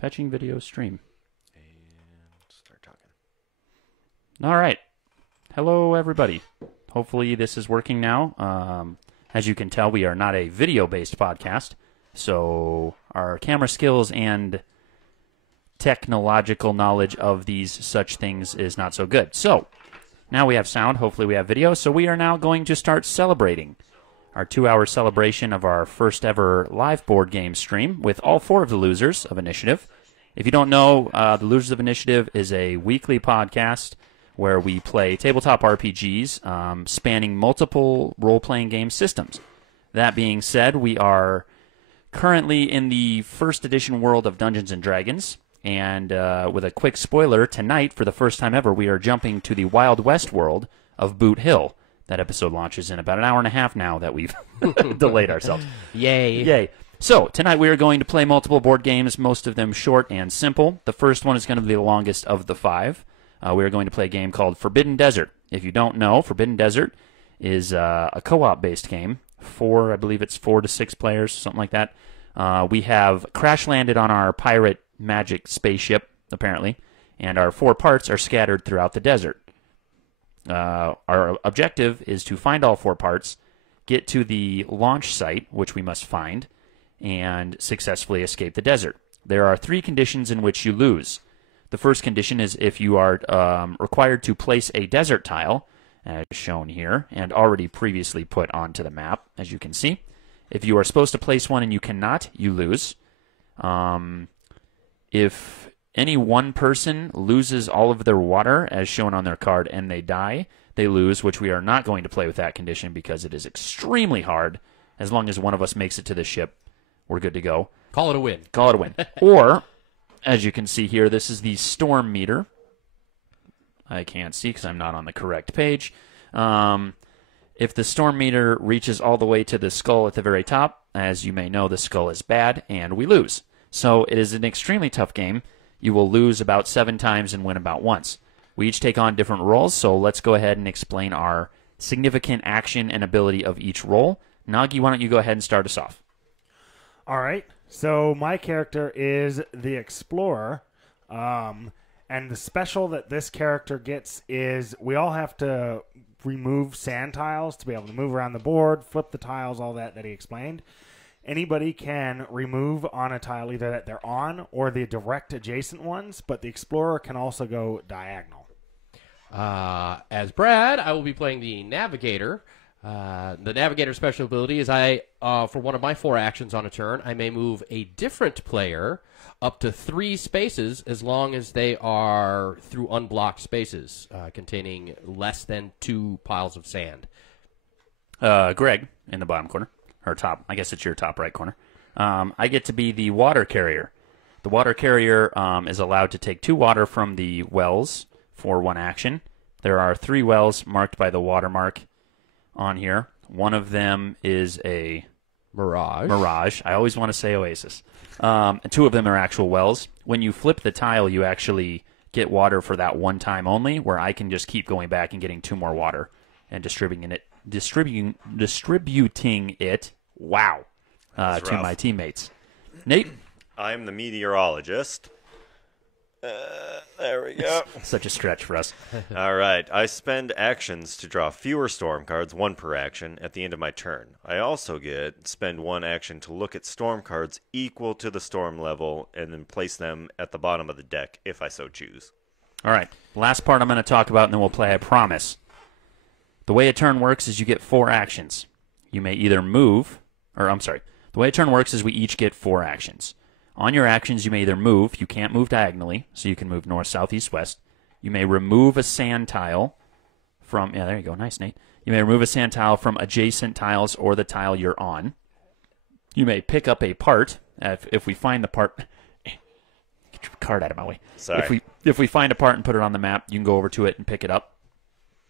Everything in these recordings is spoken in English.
Fetching video stream. And start talking. All right. Hello, everybody. Hopefully this is working now. As you can tell, we are not a video-based podcast, so our camera skills and technological knowledge of these such things is not so good. So now we have sound. Hopefully we have video. So we are now going to start celebrating our 2-hour celebration of our first ever live board game stream with all 4 of the losers of Initiative. If you don't know, the Losers of Initiative is a weekly podcast where we play tabletop RPGs spanning multiple role-playing game systems. That being said, we are currently in the first edition world of Dungeons & Dragons, and with a quick spoiler, tonight, for the first time ever, we are jumping to the Wild West world of Boothill. That episode launches in about an hour and a half now that we've delayed ourselves. Yay. Yay. So, tonight we are going to play multiple board games, most of them short and simple. The first one is going to be the longest of the 5. We are going to play a game called Forbidden Desert. If you don't know, Forbidden Desert is a co-op-based game. I believe it's 4 to 6 players, something like that. We have crash-landed on our pirate magic spaceship, apparently, and our 4 parts are scattered throughout the desert. Our objective is to find all 4 parts, get to the launch site, which we must find, and successfully escape the desert. There are 3 conditions in which you lose. The first condition is if you are required to place a desert tile, as shown here, and already previously put onto the map, as you can see. If you are supposed to place one and you cannot, you lose. If any one person loses all of their water, as shown on their card, and they die, they lose, which we are not going to play with that condition because it is extremely hard. As long as one of us makes it to the ship, we're good to go. Call it a win. Call it a win. Or, as you can see here, this is the storm meter. I can't see because I'm not on the correct page. If the storm meter reaches all the way to the skull at the very top, as you may know, the skull is bad, and we lose. So it is an extremely tough game. You will lose about 7 times and win about once. We each take on different roles, so let's go ahead and explain our significant action and ability of each role. Nagi, why don't you go ahead and start us off? All right. So my character is the Explorer, and the special that this character gets is we all have to remove sand tiles to be able to move around the board, flip the tiles, all that he explained. Anybody can remove on a tile either that they're on or the direct adjacent ones, but the Explorer can also go diagonal. As Brad, I will be playing the Navigator. The Navigator special ability is for one of my 4 actions on a turn, I may move a different player up to 3 spaces as long as they are through unblocked spaces containing less than 2 piles of sand. Greg, in the bottom corner. Or top, I guess it's your top right corner. I get to be the water carrier. The water carrier is allowed to take 2 water from the wells for 1 action. There are 3 wells marked by the watermark on here. One of them is a Mirage. I always want to say Oasis. 2 of them are actual wells. When you flip the tile, you actually get water for that one time only, where I can just keep going back and getting 2 more water and distributing it. Wow, to my teammates. Nate? I'm the meteorologist. There we go. Such a stretch for us. All right. I spend actions to draw fewer storm cards, 1 per action, at the end of my turn. I also spend 1 action to look at storm cards equal to the storm level and then place them at the bottom of the deck if I so choose. All right. Last part I'm going to talk about, and then we'll play, I promise. The way a turn works is you get 4 actions. You may either move, the way a turn works is we each get 4 actions. On your actions, you may either move. You can't move diagonally, so you can move north, south, east, west. You may remove a sand tile from, there you go, nice, Nate. You may remove a sand tile from adjacent tiles or the tile you're on. You may pick up a part. If we find the part, get your card out of my way. Sorry. If we find a part and put it on the map, you can go over to it and pick it up.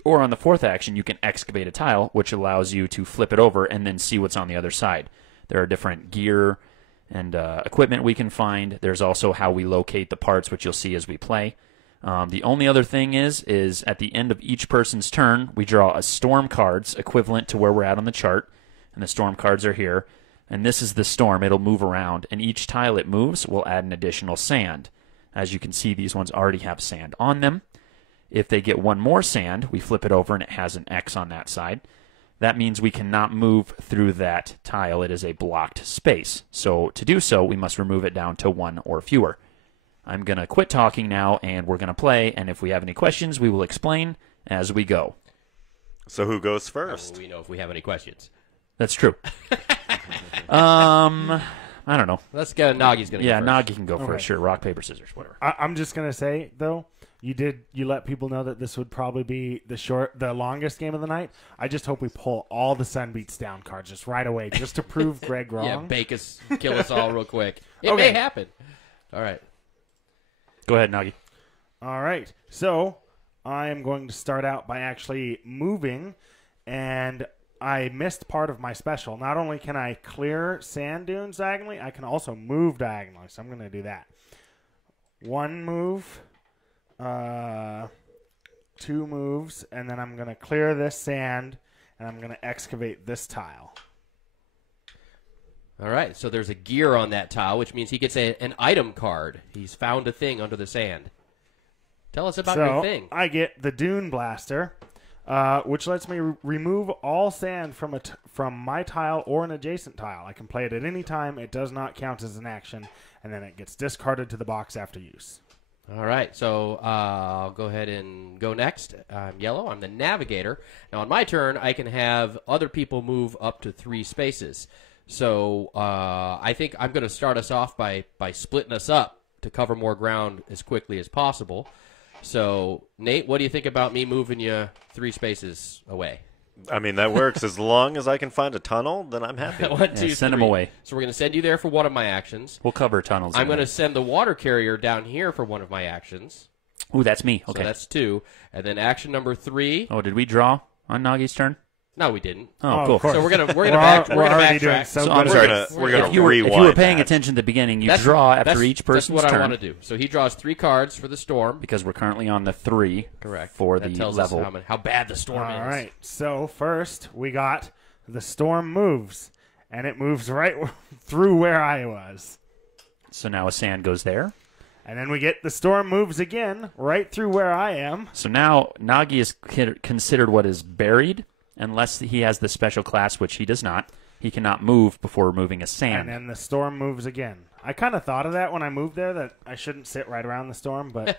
Or on the 4th action, you can excavate a tile, which allows you to flip it over and then see what's on the other side. There are different gear and equipment we can find. There's also how we locate the parts, which you'll see as we play. The only other thing is at the end of each person's turn, we draw a storm cards equivalent to where we're at on the chart, and the storm cards are here. And this is the storm. It'll move around, and each tile it moves will add an additional sand. As you can see, these ones already have sand on them. If they get one more sand, we flip it over and it has an X on that side. That means we cannot move through that tile. It is a blocked space. So to do so, we must remove it down to 1 or fewer. I'm going to quit talking now, and we're going to play, and if we have any questions, we will explain as we go. So who goes first? We know if we have any questions. That's true. I don't know. Let's go. Nagi's going to go first. Nagi can go first. Sure. Rock, paper, scissors, whatever. I'm just gonna say though, you let people know that this would probably be the longest game of the night. I just hope we pull all the Sun Beats down cards just right away, just to prove Greg wrong. Yeah, bake us, kill us all real quick. It may happen. All right. Go ahead, Nagi. All right. So I am going to start out by actually moving, and I missed part of my special. Not only can I clear sand dunes diagonally, I can also move diagonally. So I'm going to do that. 1 move, 2 moves, and then I'm going to clear this sand, and I'm going to excavate this tile. All right. So there's a gear on that tile, which means he gets an item card. He's found a thing under the sand. Tell us about your thing. I get the Dune Blaster, which lets me remove all sand from my tile or an adjacent tile. I can play it at any time. It does not count as an action, and then it gets discarded to the box after use. All right, so I'll go ahead and go next. I'm yellow. I'm the navigator. Now, on my turn, I can have other people move up to 3 spaces. So I think I'm going to start us off by splitting us up to cover more ground as quickly as possible. So, Nate, what do you think about me moving you 3 spaces away? I mean, that works. As long as I can find a tunnel, then I'm happy. 1, 2, send 3. them away. So we're going to send you there for one of my actions. We'll cover tunnels. I'm going to send the water carrier down here for one of my actions. Ooh, that's me. Okay. So that's 2. And then action number 3. Oh, did we draw on Nagi's turn? No, we didn't. Oh, cool. Of course. So we're gonna We're already doing backtrack. so I'm good. sorry. We're gonna If you were rewind paying that. attention at the beginning, you draw after each person's That's what turn. I want to do. So he draws 3 cards for the storm. Because we're currently on the 3 Correct. for That the tells level. us how bad the storm is. All right. So first we got the storm moves, and it moves right through where I was. So now a sand goes there. And then we get the storm moves again right through where I am. So now Nagi is considered what is buried, unless he has the special class, which he does not. He cannot move before removing a sand. And then the storm moves again. I kind of thought of that when I moved there, that I shouldn't sit right around the storm, but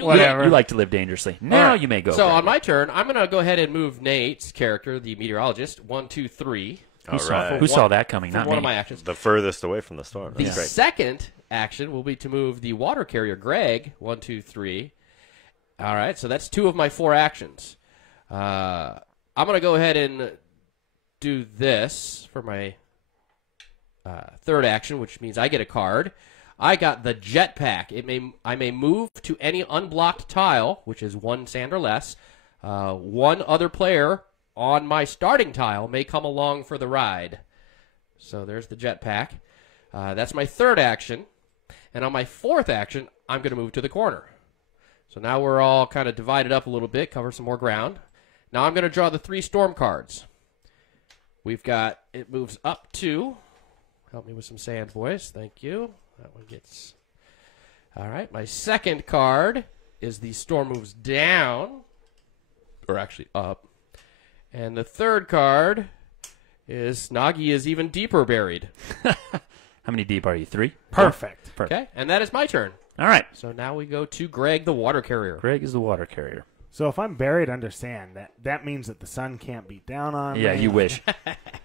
whatever. You like to live dangerously. Now right. you may go. So Greg. on my turn, I'm going to go ahead and move Nate's character, the meteorologist, 1, 2, 3. Who All saw right. that coming? For Not one me. of my actions. The furthest away from the storm. The That's great. second action will be to move the water carrier, Greg, 1, 2, 3. All right, so that's 2 of my 4 actions. I'm going to go ahead and do this for my third action, which means I get a card. I got the jetpack. I may move to any unblocked tile, which is 1 sand or less. 1 other player on my starting tile may come along for the ride. So there's the jetpack. That's my third action. And on my 4th action, I'm going to move to the corner. So now we're all kind of divided up a little bit, cover some more ground. Now I'm going to draw the 3 storm cards. We've got, it moves up 2. Help me with some sand, boys. Thank you. That one gets... All right, my second card is the storm moves down, or actually up. And the third card is Nagi is even deeper buried. How many deep are you? 3? Perfect. Okay, and that is my turn. All right. So now we go to Greg, the water carrier. Greg is the water carrier. So if I'm buried under sand, that means that the sun can't beat down on Yeah, me. you wish.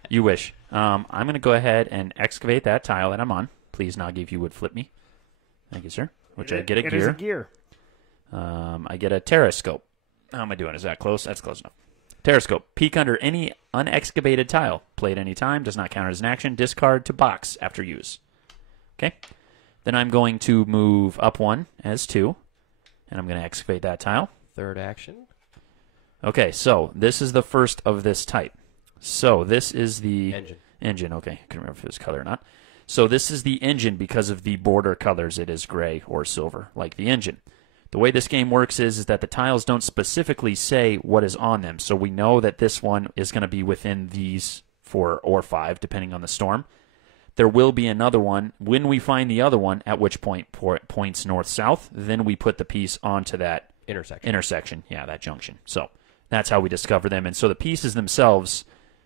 You wish. I'm going to go ahead and excavate that tile that I'm on. Please, Nagi, if you would flip me. Thank you, sir. Which I get a It gear. is a gear. I get a terrascope. How am I doing? Is that close? That's close enough. Terrascope. Peek under any unexcavated tile. Play at any time. Does not count as an action. Discard to box after use. Okay. Then I'm going to move up 1 as 2. And I'm going to excavate that tile. Third action. Okay, so this is the first of this type. So this is the... Engine, okay. I couldn't remember if it was color or not. So this is the engine because of the border colors. It is gray or silver, like the engine. The way this game works is that the tiles don't specifically say what is on them. So we know that this one is going to be within these 4 or 5, depending on the storm. There will be another one. When we find the other one, at which point points north-south, then we put the piece onto that intersection. Yeah, that junction. So that's how we discover them. And so the pieces themselves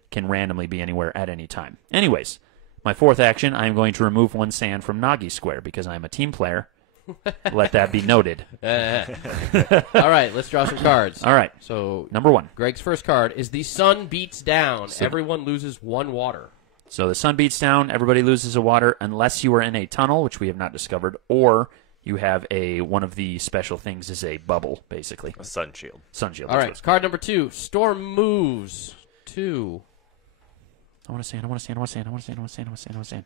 can randomly be anywhere at any time. Anyways, my fourth action, I am going to remove one sand from Nagi Square because I'm a team player. Let that be noted. All right, let's draw some cards. All right. So Number one. Greg's first card is the sun beats down. Everyone loses 1 water. So the sun beats down, everybody loses a water unless you are in a tunnel, which we have not discovered, or you have one of the special things is a bubble, basically. A sun shield. Sun shield. All right, card number 2, storm moves 2. I want to sand.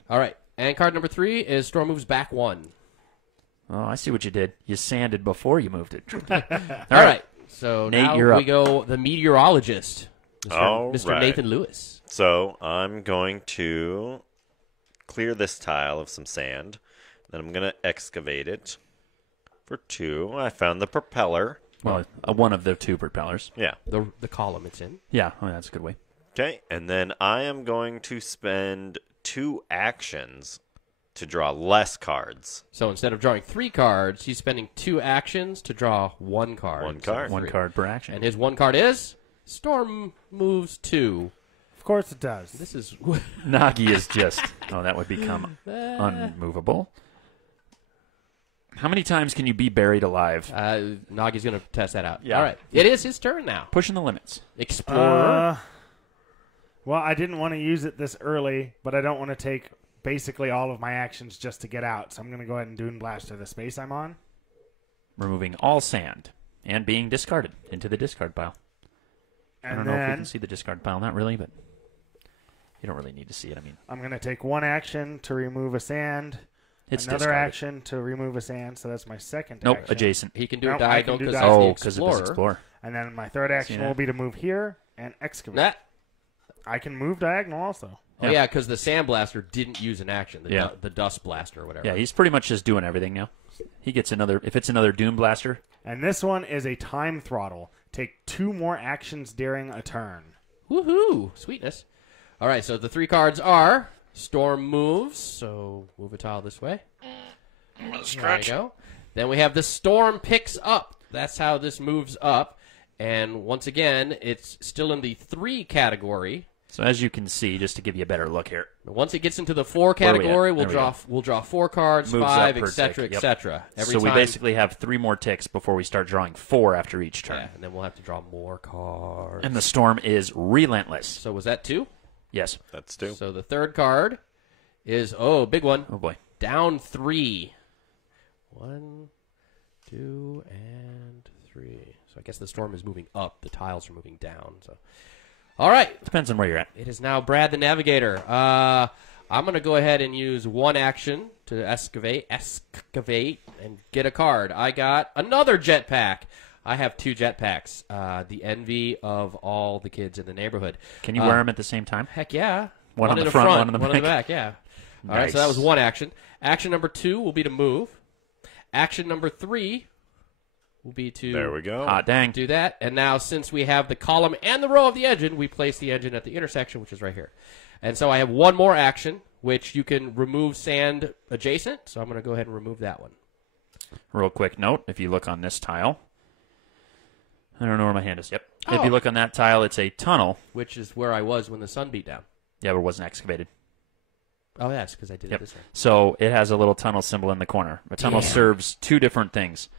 All right, and card number 3 is storm moves back 1. Oh, I see what you did. You sanded before you moved it. All right. So Nate, now you're we up. go the meteorologist, All Mr. right. Nathan Lewis. So I'm going to clear this tile of some sand. Then I'm going to excavate it for 2. I found the propeller. Well, one of the 2 propellers. Yeah. The column it's in. Yeah, that's a good way. Okay, and then I am going to spend 2 actions to draw less cards. So instead of drawing 3 cards, he's spending 2 actions to draw 1 card. 1 card. One card per action. And his 1 card is storm moves 2. Of course it does. This is Nagi is just... Oh, that would become unmovable. How many times can you be buried alive? Nagi's going to test that out. Yeah. All right. It is his turn now. Pushing the limits. Explorer. Well, I didn't want to use it this early, but I don't want to take basically all of my actions just to get out. So I'm going to go ahead and Dune Blaster the space I'm on. Removing all sand and being discarded into the discard pile. And I don't know if you then can see the discard pile. Not really, but you don't really need to see it. I mean, I'm going to take 1 action to remove a sand. it's Another discarded. action to remove a sand, so that's my second Nope, action. adjacent. He can do No, a I can diagonal do because diagonal. he's the Because it was explorer. Explorer. And then my third action that? will be to move here and excavate. Nah. I can move diagonal also. Oh, yeah, because the sand blaster didn't use an action. Yeah. The dust blaster or whatever. Yeah, he's pretty much just doing everything now. He gets another, if it's another Doom Blaster, And this one is a time throttle. Take 2 more actions during a turn. Woohoo! Sweetness. All right, so the 3 cards are storm moves. So move a tile this way. There you go. Then we have the storm picks up. That's how this moves up. And once again, it's still in the 3 category. so as you can see, just to give you a better look here, Once it gets into the 4 Where are we at? category, There we we'll draw 4 cards, Moves 5, up per etc., tick, yep. etc. Every so time. we basically have 3 more ticks before we start drawing 4 after each turn. Yeah, and then we'll have to draw more cards. And the storm is relentless. So was that 2? Yes. That's 2. So the 3rd card is, big one. Oh boy. Down 3. 1, 2, and 3. So I guess the storm is moving up. The tiles are moving down. So, all right. Depends on where you're at. It is now Brad the Navigator. I'm going to go ahead and use 1 action to excavate, and get a card. I got another jetpack. I have 2 jetpacks. The envy of all the kids in the neighborhood. Can you wear them at the same time? Heck yeah. One on in the front, one on the one in the back. back, yeah. All right, so that was 1 action. Action number 2 will be to move. Action number 3 will be to There we go. Hot dang. do that. And now, since we have the column and the row of the engine, we place the engine at the intersection, which is right here. And so I have 1 more action, which you can remove sand adjacent. So I'm going to go ahead and remove that one. Real quick note, if you look on this tile, I don't know where my hand is. Yep. If Oh. you look on that tile, it's a tunnel. Which is where I was when the sun beat down. Yeah, but it wasn't excavated. Oh, yes, because I did it Yep. this way. So it has a little tunnel symbol in the corner. A tunnel Yeah. serves 2 different things.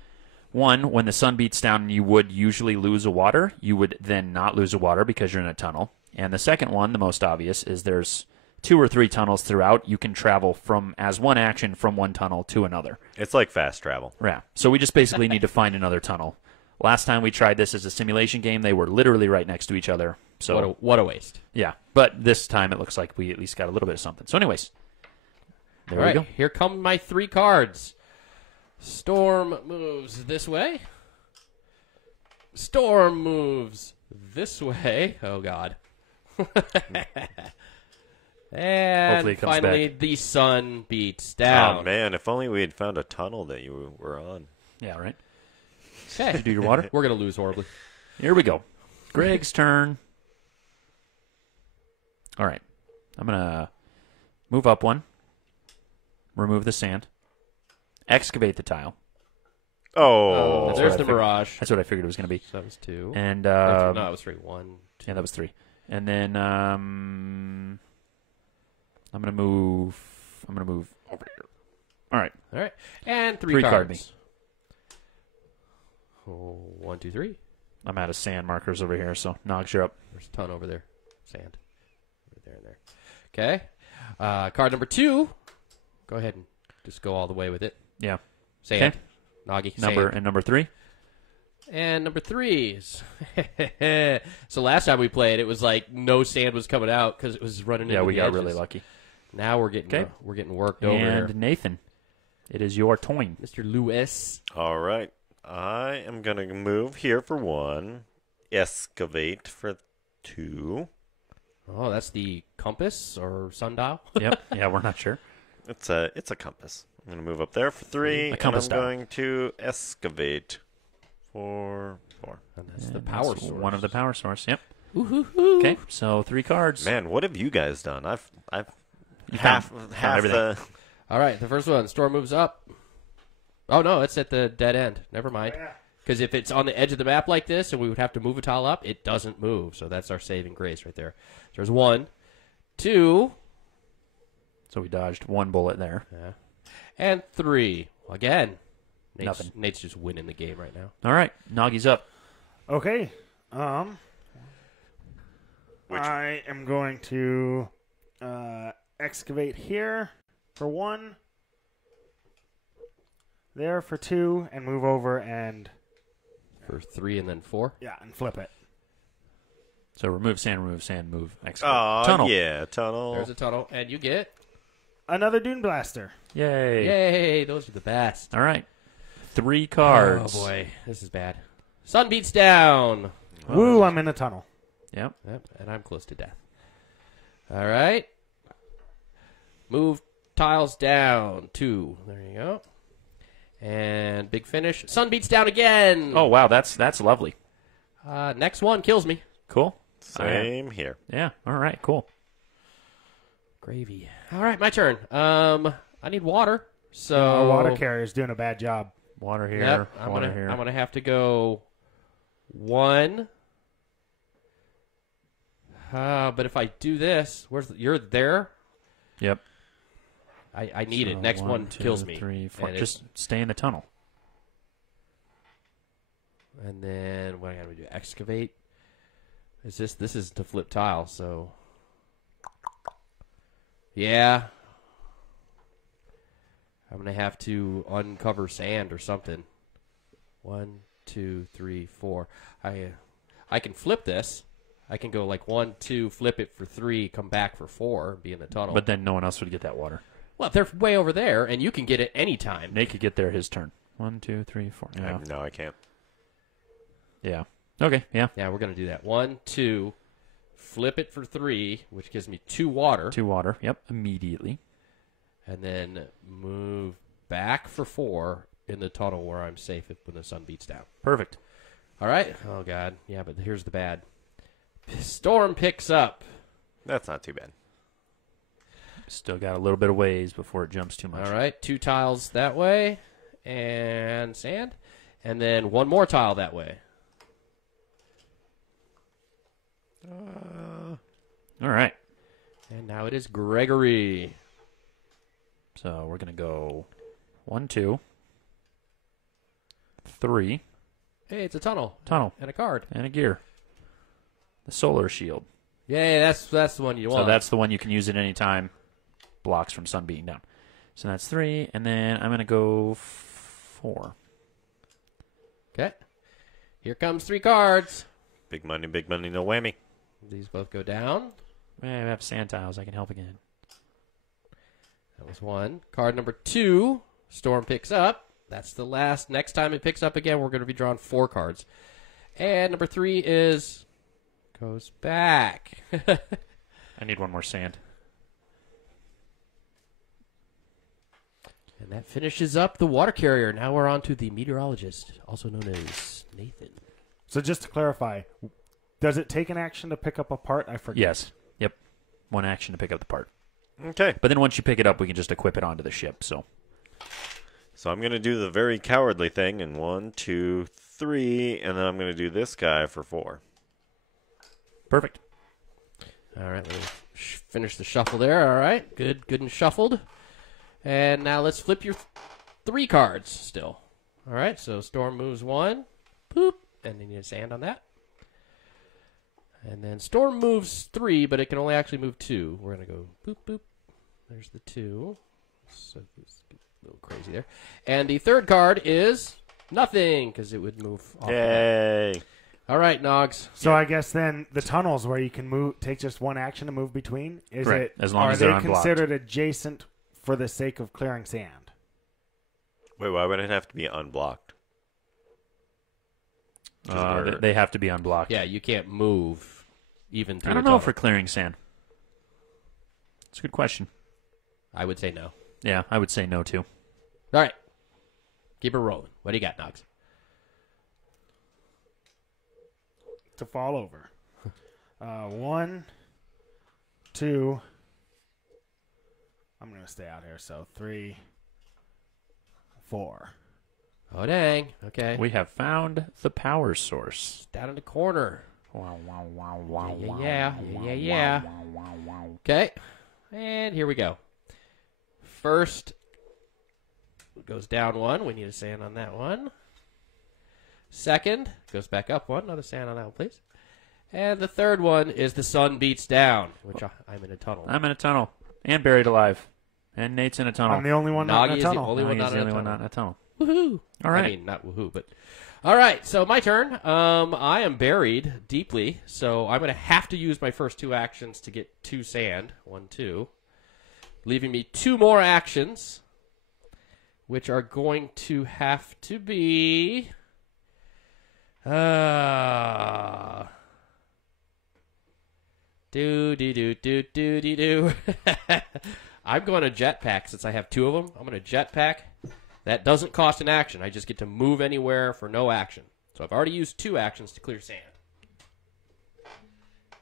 One, when the sun beats down, you would usually lose a water. You would then not lose a water because you're in a tunnel. And the second one, the most obvious, is there's 2 or 3 tunnels throughout. You can travel as 1 action from 1 tunnel to another. It's like fast travel. Yeah. So we just basically need to find another tunnel. Last time we tried this as a simulation game, they were literally right next to each other. So What a waste. yeah, but this time it looks like we at least got a little bit of something. So anyways, there All we right, go. here come my 3 cards. Storm moves this way. Storm moves this way. Oh, God. And Hopefully it comes finally, back. the sun beats down. Oh, man, if only we had found a tunnel that you were on. Yeah, right. Okay. Did you do your water? We're going to lose horribly. Here we go. Greg's turn. All right. I'm going to move up 1 remove the sand, excavate the tile. Oh, There's what the I figured. mirage. That's what I figured it was going to be. So that was 2. And No, it was 3. 1, 2. yeah, that was 3. And then I'm gonna move over here. All right. All right. And 3 Three card cards. Oh, 1, 2, 3. I'm out of sand markers over here, so Nogs, you're up. There's a ton over there. Sand. Right there and there. Okay. Card number 2. Go ahead and just go all the way with it. Yeah. Sand. Okay. Noggy. Number Sand. and number 3. And number 3 is. So last time we played, it was like no sand was coming out because it was running. Yeah, into we the got edges. really lucky. Now we're getting worked over And here. Nathan, it is your turn. Mr. Lewis. all right. I am going to move here for 1, excavate for 2. Oh, that's the compass or sundial. Yep. Yeah, we're not sure. It's a compass. I'm going to move up there for 3, A and compass I'm dial. going to excavate for 4. And that's the And power that's source. One of the power source. Yep. Ooh-hoo-hoo. Okay, so 3 cards. Man, what have you guys done? I've You half found half everything. the. All right, the first one. Storm moves up. Oh, no, it's at the dead end. Never mind. Because if it's on the edge of the map like this and we would have to move a tile up, it doesn't move. So that's our saving grace right there. So there's 1, 2, So we dodged 1 bullet there. and 3. Again, Nothing. Nate's just winning the game right now. All right, Noggy's up. Okay. Which- I am going to excavate here for 1. There for 2, and move over and For 3 and then 4. and flip it. So remove sand, move, excavate. Oh, Tunnel. yeah, tunnel. There's a tunnel, and you get... Another Dune Blaster. Yay. Yay, those are the best. All right. 3 cards. Oh, boy, this is bad. Sun beats down. Woo, I'm in the tunnel. Yep. Yep, and I'm close to death. All right. Move tiles down. 2. There you go. And big finish. Sun beats down again. Oh, wow, that's lovely. Next one kills me. Cool. Same here. Yeah, all right, cool. Gravy. All right, my turn. I need water. So Our water carrier's doing a bad job. Water here, Yep, I'm water gonna here. I'm gonna have to go 1. But if I do this, you're there. Yep. I need it. So Next 1, one 2, kills me. 3, 4. And Just stay in the tunnel. And then what I gotta do? Excavate. This is to flip tile, so yeah. I'm gonna have to uncover sand or something. 1, 2, 3, 4. I can flip this. I can go like 1, 2, flip it for 3, come back for 4, be in the tunnel. But then no one else would get that water. well, they're way over there, and you can get it anytime. Nate could get there his turn. 1, 2, 3, 4. Yeah. No, I can't. Yeah. Okay, yeah. Yeah, we're gonna do that. 1, 2, flip it for 3, which gives me 2 water. 2 water. Yep, immediately. And then move back for 4 in the tunnel where I'm safe when the sun beats down. Perfect. All right. Oh, God. Yeah, but here's the bad. Storm picks up. That's not too bad. Still got a little bit of ways before it jumps too much. All right. 2 tiles that way and sand. And then 1 more tile that way. All right. And now it is Gregory. So we're going to go 1, 2, 3, Hey, it's a tunnel. tunnel, And a card. and a gear. The solar shield. Yay, that's the one you want. So that's the one you can use at any time. Blocks from sun beating down. So that's 3, and then I'm going to go 4. Okay. Here comes 3 cards. Big money, no whammy. These both go down. I have sand tiles. I can help again. That was 1. Card number 2, Storm picks up. That's the last. Next time it picks up again, we're going to be drawing 4 cards. And number 3 goes back. I need 1 more sand. And that finishes up the water carrier. Now we're on to the meteorologist, also known as Nathan. So just to clarify, does it take an action to pick up a part? I forget. Yes. Yep. 1 action to pick up the part. Okay. But then once you pick it up, we can just equip it onto the ship. So I'm going to do the very cowardly thing in 1, 2, 3, and then I'm going to do this guy for 4. perfect. All right, let me finish the shuffle there. All right, good and shuffled. And now let's flip your 3 cards still. All right, so Storm moves 1, poop, and then you sand on that. And then Storm moves 3, but it can only actually move 2. We're going to go boop, boop. There's the 2. So it's a little crazy there. And the 3rd card is nothing, because it would move off. Yay. All right, Nogs. So I guess then the tunnels where you can move, take just one action to move between. Is Correct, it? as long are as they they're unblocked. considered adjacent for the sake of clearing sand? Wait, why would it have to be unblocked? They have to be unblocked. Yeah, you can't move even through I don't the know tunnel. for clearing sand. It's a good question. I would say no. Yeah, I would say no too. All right. Keep it rolling. What do you got, Nogs? To fall over. 1, 2. I'm going to stay out here. So 3, 4. Oh, dang. Okay. We have found the power source. Down in the corner. Wow, wow, wow, wow, Yeah. Okay. And here we go. First goes down 1. We need a sand on that one. Second goes back up 1. Another sand on that one, please. And the 3rd one is the sun beats down, which I'm in a tunnel. I'm in a tunnel and buried alive. And Nate's in a tunnel. I'm the only one not Nagi in is a the tunnel. only one He's not the in a only one tunnel. not in a tunnel. Woohoo! All right. I mean, not woohoo, but all right. So my turn. I am buried deeply, so I'm going to have to use my first 2 actions to get 2 sand. 1, 2, leaving me 2 more actions, which are going to have to be. Do. I'm going to jetpack since I have 2 of them. I'm going to jetpack. That doesn't cost an action. I just get to move anywhere for no action. So I've already used 2 actions to clear sand.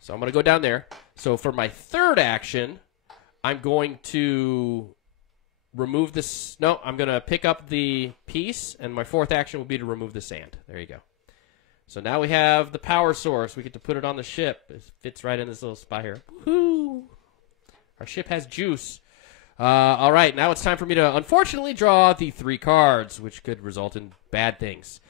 So I'm going to go down there. So for my 3rd action, I'm going to remove this. No, I'm going to pick up the piece, and my 4th action will be to remove the sand. There you go. So now we have the power source. We get to put it on the ship. It fits right in this little spot here. Woohoo! Our ship has juice. All right, now it's time for me to unfortunately draw the 3 cards, which could result in bad things.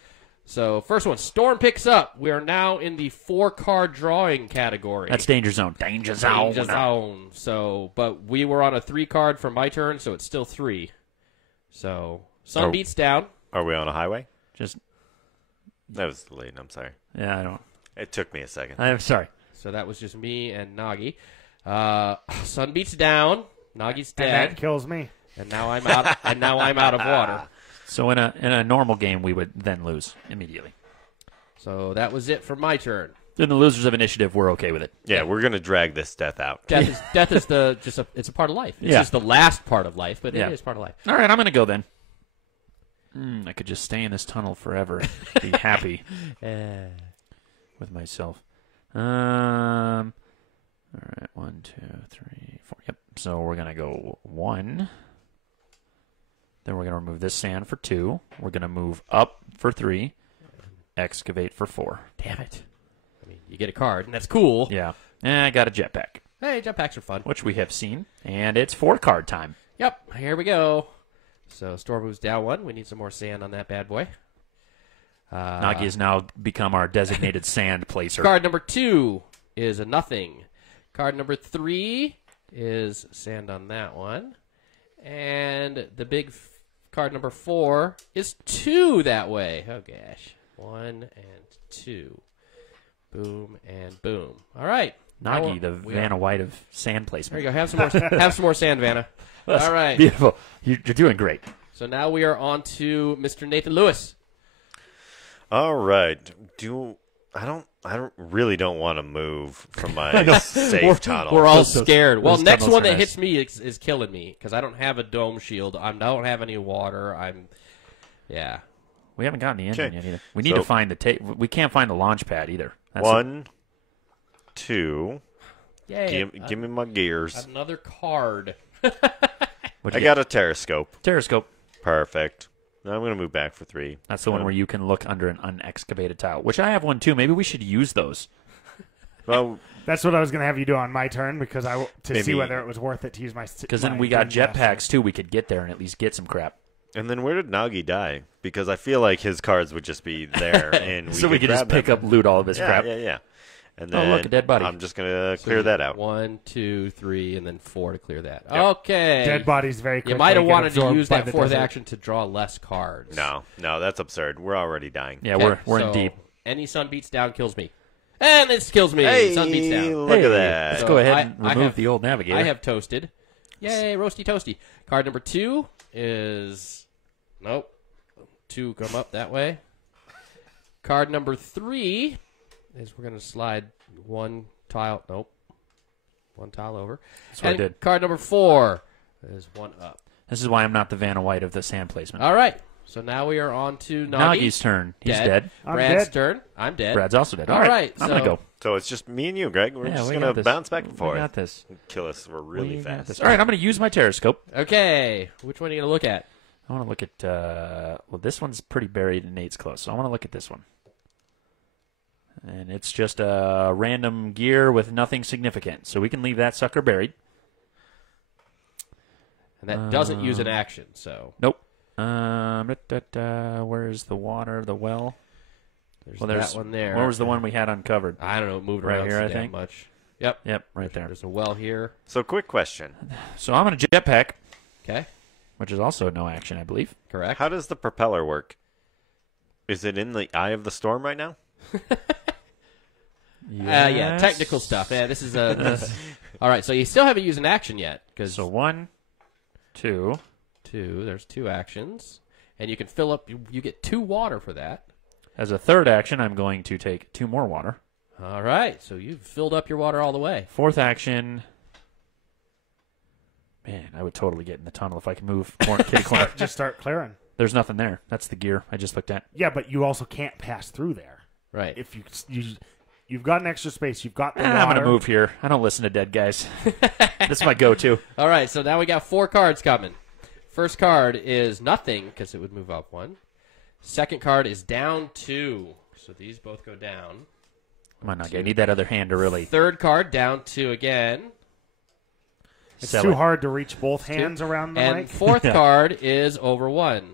So first one, Storm picks up. We are now in the 4-card drawing category. That's danger zone. Danger zone. Danger zone. So, but we were on a 3-card for my turn, so it's still 3. So sun beats down. Are we on a highway? Just That was late. I'm sorry. yeah, I don't. It took me a second. I'm sorry. So that was just me and Nagi. Sun beats down. Nagi's And dead. that kills me. And now I'm out. And now I'm out of water. So in a normal game, we would then lose immediately. So that was it for my turn. In the losers of initiative, we're okay with it. Yeah, we're gonna drag this death out. Death is it's a part of life. It's Yeah. just the last part of life, but Yeah. it is part of life. All right, I'm gonna go then. I could just stay in this tunnel forever. Be happy with myself. All right, 1, 2, 3, 4. Yep. So we're gonna go 1. Then we're gonna remove this sand for 2. We're gonna move up for 3. Excavate for 4. Damn it. I mean, you get a card, and that's cool. Yeah. I got a jetpack, Hey, jetpacks are fun. which we have seen, and it's 4-card time. Yep, here we go. So Storm moves down 1. We need some more sand on that bad boy. Nagi has now become our designated sand placer. Card number 2 is a nothing. Card number 3 is sand on that one. And the big card number 4 is 2 that way. Oh, gosh. 1 and 2. Boom and boom. All right. Nagi, the Vanna White of sand There placement. you go. Have some more sand, Vanna. All right. Beautiful. You're doing great. So now we are on to Mr. Nathan Lewis. All right. I really don't want to move from my safe tunnel. We're all Those- scared. Well, those next tunnels one are that nice. hits me is killing me because I don't have a dome shield. I don't have any water. Yeah. We haven't gotten the engine Okay. yet either. We need to find the we can't find the launch pad either. That's 1, 2, Yay. Give me my gears. Another card. I got a Terrascope. Terrascope. Perfect. Now I'm going to move back for 3. That's the one where you can look under an unexcavated tile, which I have one too. Maybe we should use those. Well, That's what I was going to have you do on my turn because to Maybe. see whether it was worth it to use my. Because then we got jetpacks too. We could get there and at least get some crap. and then where did Nagi die? Because I feel like his cards would just be there, and So we could just grab pick them. up, loot all of his Yeah, crap. yeah. And then look, a dead body. I'm just going to clear that out. 1, 2, 3, and then 4 to clear that. Yep. Okay. Dead bodies very quickly. You might have get wanted to absorbed use by that the fourth desert. action to draw less cards. No, that's absurd. We're already dying. Yeah, Okay, we're in so deep. Any sun beats down kills me. And this kills me. Hey, Sun beats down. look Hey, at that. Let's So go ahead I- and I remove have- the old navigator. I have toasted. Yay, roasty toasty. Card number 2 is... Nope. 2 come up that way. Card number 3 is we're going to slide one tile. Nope. One tile over. That's what I And did. card number 4 is 1 up. This is why I'm not the Vanna White of the sand placement. All right. So now we are on to Nagi. Nagi's turn. He's dead. I'm Brad's dead. turn. I'm dead. Brad's also dead. All right, I'm going to so- go. So it's just me and you, Greg. We're Yeah, just we going got to this. bounce back and We forth. got this. Kill us really We got fast. this. All right, I'm going to use my Terrascope. Okay. Which one are you going to look at? I want to look at, well, this one's pretty buried and Nate's close, so I want to look at this one. And it's just a random gear with nothing significant, so we can leave that sucker buried. And that doesn't use an action, so Nope. Where's the water, the well? there's Well, that one there. Where was the one we had uncovered? I don't know. It moved Right around here, so I damn think. much. Yep. Yep, right there. There's a well here. So quick question. So I'm going to jetpack, Okay. which is also no action, I believe. Correct. How does the propeller work? Is it in the eye of the storm right now? Yeah, Yes. technical stuff. Yeah, this is a. All right, so you still haven't used an action yet because So 1, 2. 2. There's 2 actions, and you can fill up. You get 2 water for that. As a third action, I'm going to take 2 more water. All right, so you've filled up your water all the way. Fourth action. Man, I would totally get in the tunnel if I could move kitty corner. Just start clearing. There's nothing there. That's the gear I just looked at. Yeah, but you also can't pass through there. Right. If you've got an extra space, you've got the water. I'm going to move here. I don't listen to dead guys. This is my go-to. All right, so now we got 4 cards coming. First card is nothing because it would move up 1. Second card is down 2, so these both go down. Come on, Nagi. I need that other hand to really Third card down 2 again. It's sell too it. hard to reach both hands around the And mic. fourth card is over 1.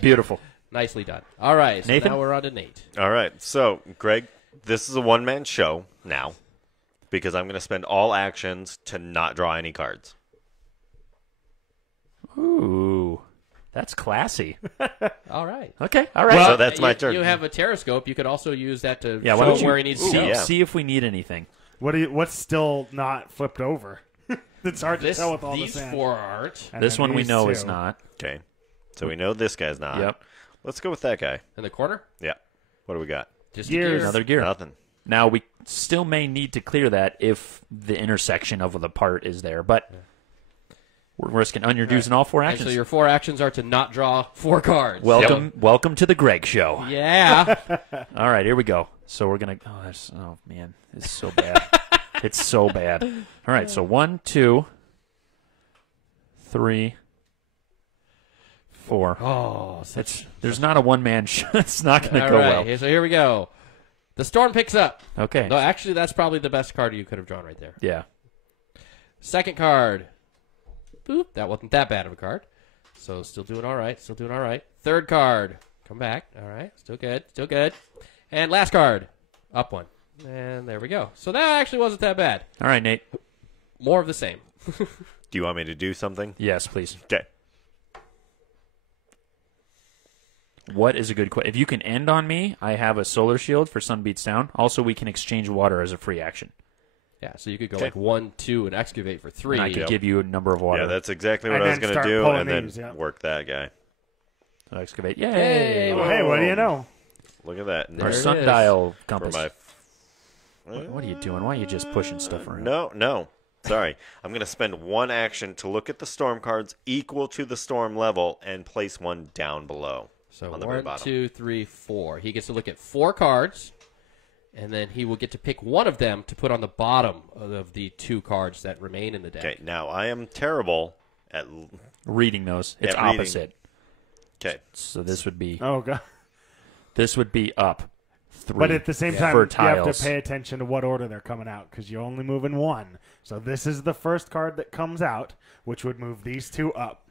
Beautiful. Nicely done. All right, so Nathan? now we're on to Nate. All right. So, Greg, this is a one-man show now because I'm going to spend all actions to not draw any cards. Ooh, that's classy. All right. Okay, all right. So that's my turn. You have a Terrascope. You could also use that to yeah, why show don't you where he needs to see, go. yeah. see if we need anything. What's still not flipped over? It's hard to tell with all These the sand. 4 aren't. And This then one we these know two. is not. Okay. So we know this guy's not. Yep. Let's go with that guy. In the corner? Yeah. What do we got? Just Gears. a gear. Another gear. Nothing. Now, we still may need to clear that if the intersection of the part is there, but we're risking using all 4 And actions. so your 4 actions are to not draw 4 cards. Welcome to the Greg Show. Yeah. All right, here we go. So we're gonna. Oh man, it's so bad. It's so bad. All right, so 1, 2, 3, 4. Oh, There's not a one-man show. It's not gonna all go right. well. So here we go. The storm picks up. Okay. No, actually, that's probably the best card you could have drawn right there. Yeah. Second card. Boop. That wasn't that bad of a card. So still doing all right. Still doing all right. Third card. Come back. All right. Still good. Still good. And last card. Up 1. And there we go. So that actually wasn't that bad. All right, Nate. More of the same. Do you want me to do something? Yes, please. Okay. What is a good question? If you can end on me, I have a solar shield for Sun Beats Down. Also, we can exchange water as a free action. Yeah. So you could go Okay. like 1, 2, and excavate for 3. And I could give you a number of water. Yeah, that's exactly what And I was then going to start do, pulling and then these, yeah. work that guy. So excavate. Yay! Hey, Well, hey, what do you know? Look at that. Our There it sundial For compass. my What are you doing? Why are you just pushing stuff around? No. Sorry. I'm going to spend 1 action to look at the storm cards equal to the storm level and place 1 down below. So on the very 1, bottom. 2, 3, 4. He gets to look at 4 cards, and then he will get to pick one of them to put on the bottom of the 2 cards that remain in the deck. Okay, now I am terrible at Reading those. It's At reading. opposite. Okay. So this would be Oh god. up 3. But at the same time, for you have tiles. to pay attention to what order they're coming out because you only move in 1. So this is the first card that comes out, which would move these 2 up.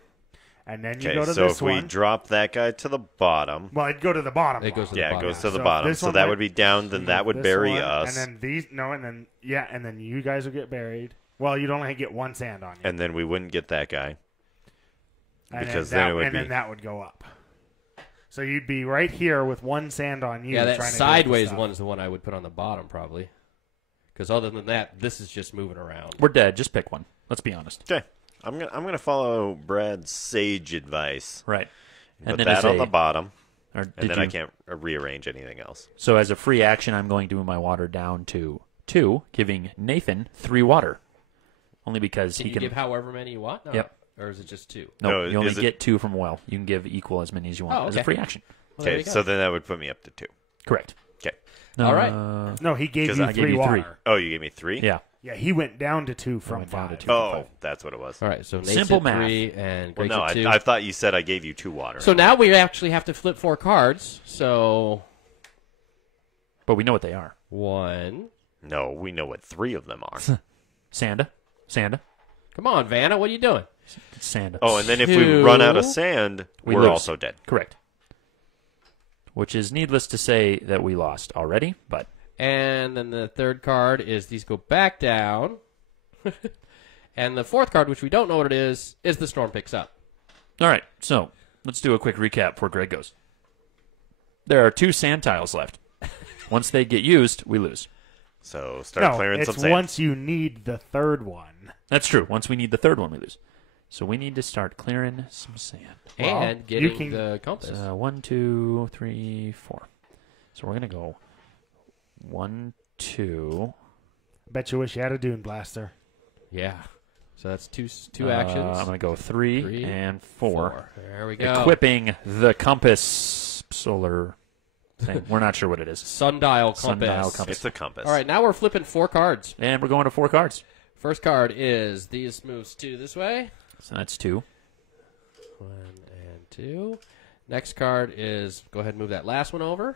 And then you Okay, go to so this if we one. drop that guy to the bottom, Well, it'd go to the bottom. It goes to the yeah, it bottom. goes to the So bottom. this So one that went- would be down, then that would This bury one, us. And then these, no, and then, yeah, and then you guys will get buried. Well, you'd only get 1 sand on you. And then we wouldn't get that guy. And because then then it would and be- then that would go up. So you'd be right here with 1 sand on you. Yeah, that trying to sideways get the one's the one I would put on the bottom, probably. Because other than that, this is just moving around. We're dead. Just pick one. Let's be honest. Okay. I'm gonna follow Brad's sage advice. Right. Put then that as on a- the bottom, Or and did then you, I can't rearrange anything else. So as a free action, I'm going to move my water down to 2, giving Nathan 3 water. Only because Can he you can. give however many you want? No. Yep. Or is it just 2? No, No, you only is it- get 2 from well. You can give equal as many as you want Oh, as a okay. free action. Well, there Okay, you go. so then that would put me up to 2. Correct. Okay. All right. No, he gave 'Cause you I 3 gave you water. 3. Oh, you gave me 3? Yeah. Yeah, he went down to 2 from went down to 5. 2. Oh, that's what it was. All right, so Nate's Simple at math. 3 and Well, Greg's no, at 2. I thought you said I gave you 2 water. So now we actually have to flip 4 cards. So But we know what they are. 1. No, we know what 3 of them are. Sanda. Come on, Vanna, what are you doing? It's Sanda. Oh, and then if we 2. run out of sand, We we're lose. also dead. Correct. Which is needless to say that we lost already, but And then the 3rd card is these go back down. And the 4th card, which we don't know what it is the storm picks up. all right. So let's do a quick recap before Greg goes. There are 2 sand tiles left. Once they get used, we lose. So start No, clearing it's some sand. once you need the 3rd one. That's true. Once we need the 3rd one, we lose. So we need to start clearing some sand. Well, And you getting can- the compass. 1, 2, 3, 4. So we're gonna go 1, 2. Bet you wish you had a Dune Blaster. Yeah. So that's two actions. I'm gonna go 3 3 and 4. There we go. Equipping the compass solar thing. We're not sure what it is. Sundial compass. Sundial compass. It's a compass. All right, now we're flipping 4 cards. And we're going to 4 cards. First card is these moves 2 this way. So that's 2. 1 and 2. Next card is go ahead and move that last one over.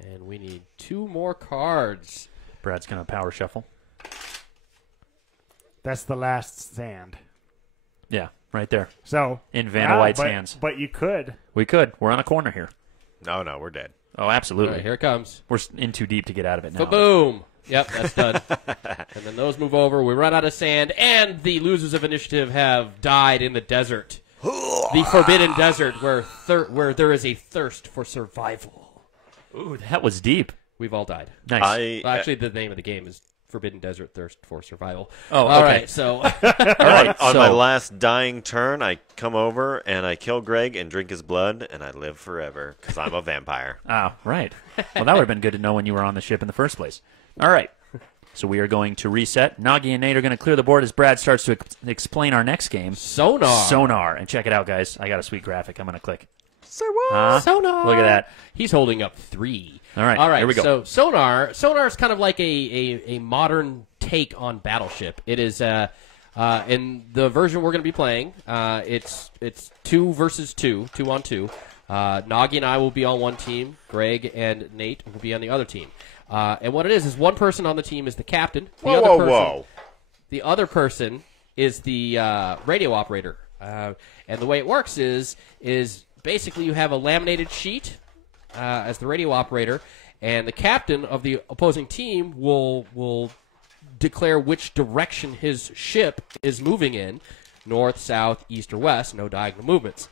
And we need 2 more cards. Brad's gonna power shuffle. That's the last sand. Yeah, right there. So In Vanna White's but, hands. But you could. We could. We're on a corner here. No, we're dead. Oh, All absolutely. right, here it comes. We're in too deep to get out of it now. Boom. Yep, that's done. And then those move over. We run out of sand, and the losers of initiative have died in the desert. The forbidden desert where there is a thirst for survival. Ooh, that was deep. We've all died. Nice. Well, actually, the name of the game is Forbidden Desert Thirst for Survival. Oh, All okay. right, so All right. On so, my last dying turn, I come over and I kill Greg and drink his blood, and I live forever because I'm a vampire. Ah, right. Well, that would have been good to know when you were on the ship in the first place. All right. So we are going to reset. Nagi and Nate are going to clear the board as Brad starts to explain our next game. Sonar. And check it out, guys. I got a sweet graphic. I'm going to click. Say what? Huh? Sonar. Look at that. He's holding up 3. All right, All right. here we go. So Sonar is kind of like a modern take on Battleship. It is in the version we're going to be playing. It's 2 versus 2, 2 on 2. Nagi and I will be on one team. Greg and Nate will be on the other team. And what it is one person on the team is the captain. The other person is the radio operator. And the way it works is basically you have a laminated sheet as the radio operator, and the captain of the opposing team will declare which direction his ship is moving in, north, south, east, or west, no diagonal movements.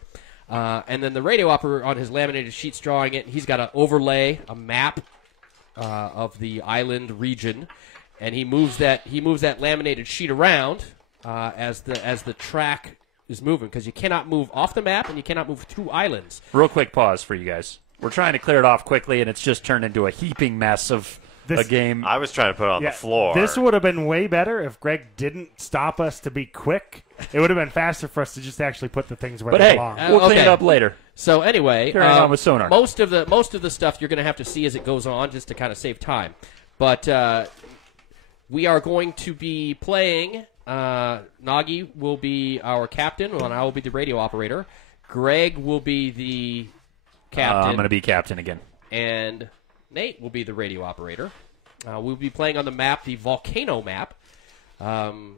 And then the radio operator on his laminated sheet's drawing it. He's got an overlay, a map of the island region, and he moves that laminated sheet around as the track is moving, because you cannot move off the map and you cannot move through islands. Real quick pause for you guys. We're trying to clear it off quickly, and it's just turned into a heaping mess of a game. I was trying to put it on the floor. This would have been way better if Greg didn't stop us to be quick. It would have been faster for us to just actually put the things where But they hey, belong. we'll clean it up later. So anyway, Carrying on with Sonar. Most of the stuff you're going to have to see as it goes on, just to kind of save time. But we are going to be playing. Nagi will be our captain, and I will be the radio operator. Greg will be the captain. I'm going to be captain again. And Nate will be the radio operator. We'll be playing on the map, the volcano map. And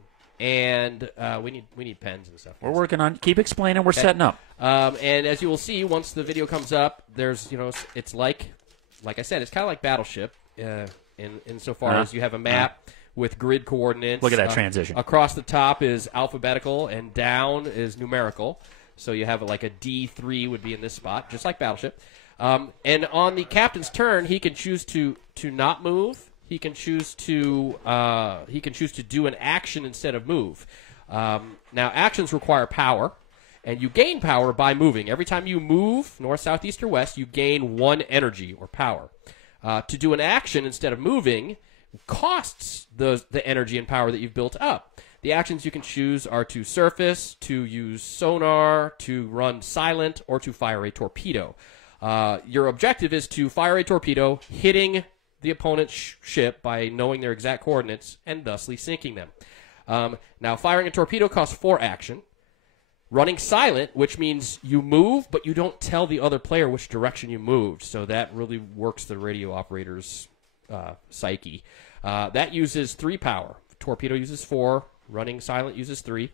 we need pens and stuff. We're working on. Keep explaining. We're setting up. And as you will see, once the video comes up, there's it's like I said, it's kind of like Battleship. Insofar as you have a map with grid coordinates. Look at that transition. Across the top is alphabetical, and down is numerical. So you have like a D3 would be in this spot, just like Battleship. And on the captain's turn, he can choose to not move. He can choose to do an action instead of move. Now, actions require power, and you gain power by moving. Every time you move north, south, east, or west, you gain 1 energy or power. To do an action instead of moving costs the energy and power that you've built up. The actions you can choose are to surface, to use sonar, to run silent, or to fire a torpedo. Your objective is to fire a torpedo, hitting the opponent's ship by knowing their exact coordinates and thusly sinking them. Now, firing a torpedo costs 4 action. Running silent, which means you move, but you don't tell the other player which direction you moved. So that really works the radio operator's psyche. That uses 3 power. Torpedo uses 4. Running silent uses 3.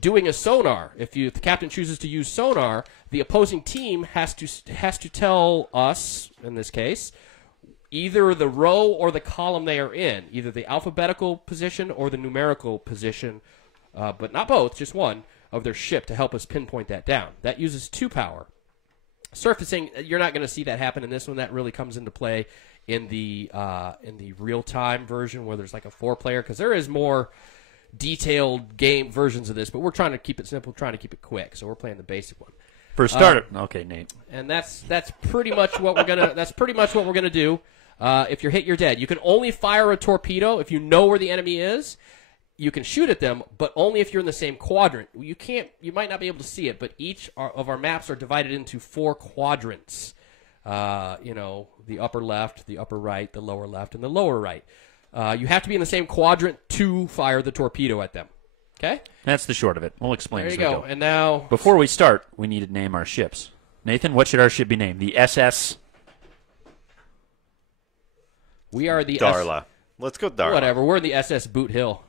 Doing a sonar. If the captain chooses to use sonar, the opposing team has to tell us, in this case, either the row or the column they are in, either the alphabetical position or the numerical position, but not both, just one, of their ship to help us pinpoint that down. That uses 2 power. Surfacing, you're not going to see that happen in this one. That really comes into play in the real-time version where there's like a 4-player, because there is more detailed game versions of this, but we're trying to keep it simple, trying to keep it quick, so we're playing the basic one. For starter, okay, Nate. And that's pretty much what we're gonna do. If you're hit, you're dead. You can only fire a torpedo if you know where the enemy is. You can shoot at them, but only if you're in the same quadrant. You might not be able to see it, but each of our maps are divided into 4 quadrants. The upper left, the upper right, the lower left, and the lower right. You have to be in the same quadrant to fire the torpedo at them. Okay? That's the short of it. We'll explain There as you we go. go. And now, Before we start, we need to name our ships. Nathan, what should our ship be named? The SS? we are the Darla. Let's go Darla. Whatever. We're in the SS Boothill.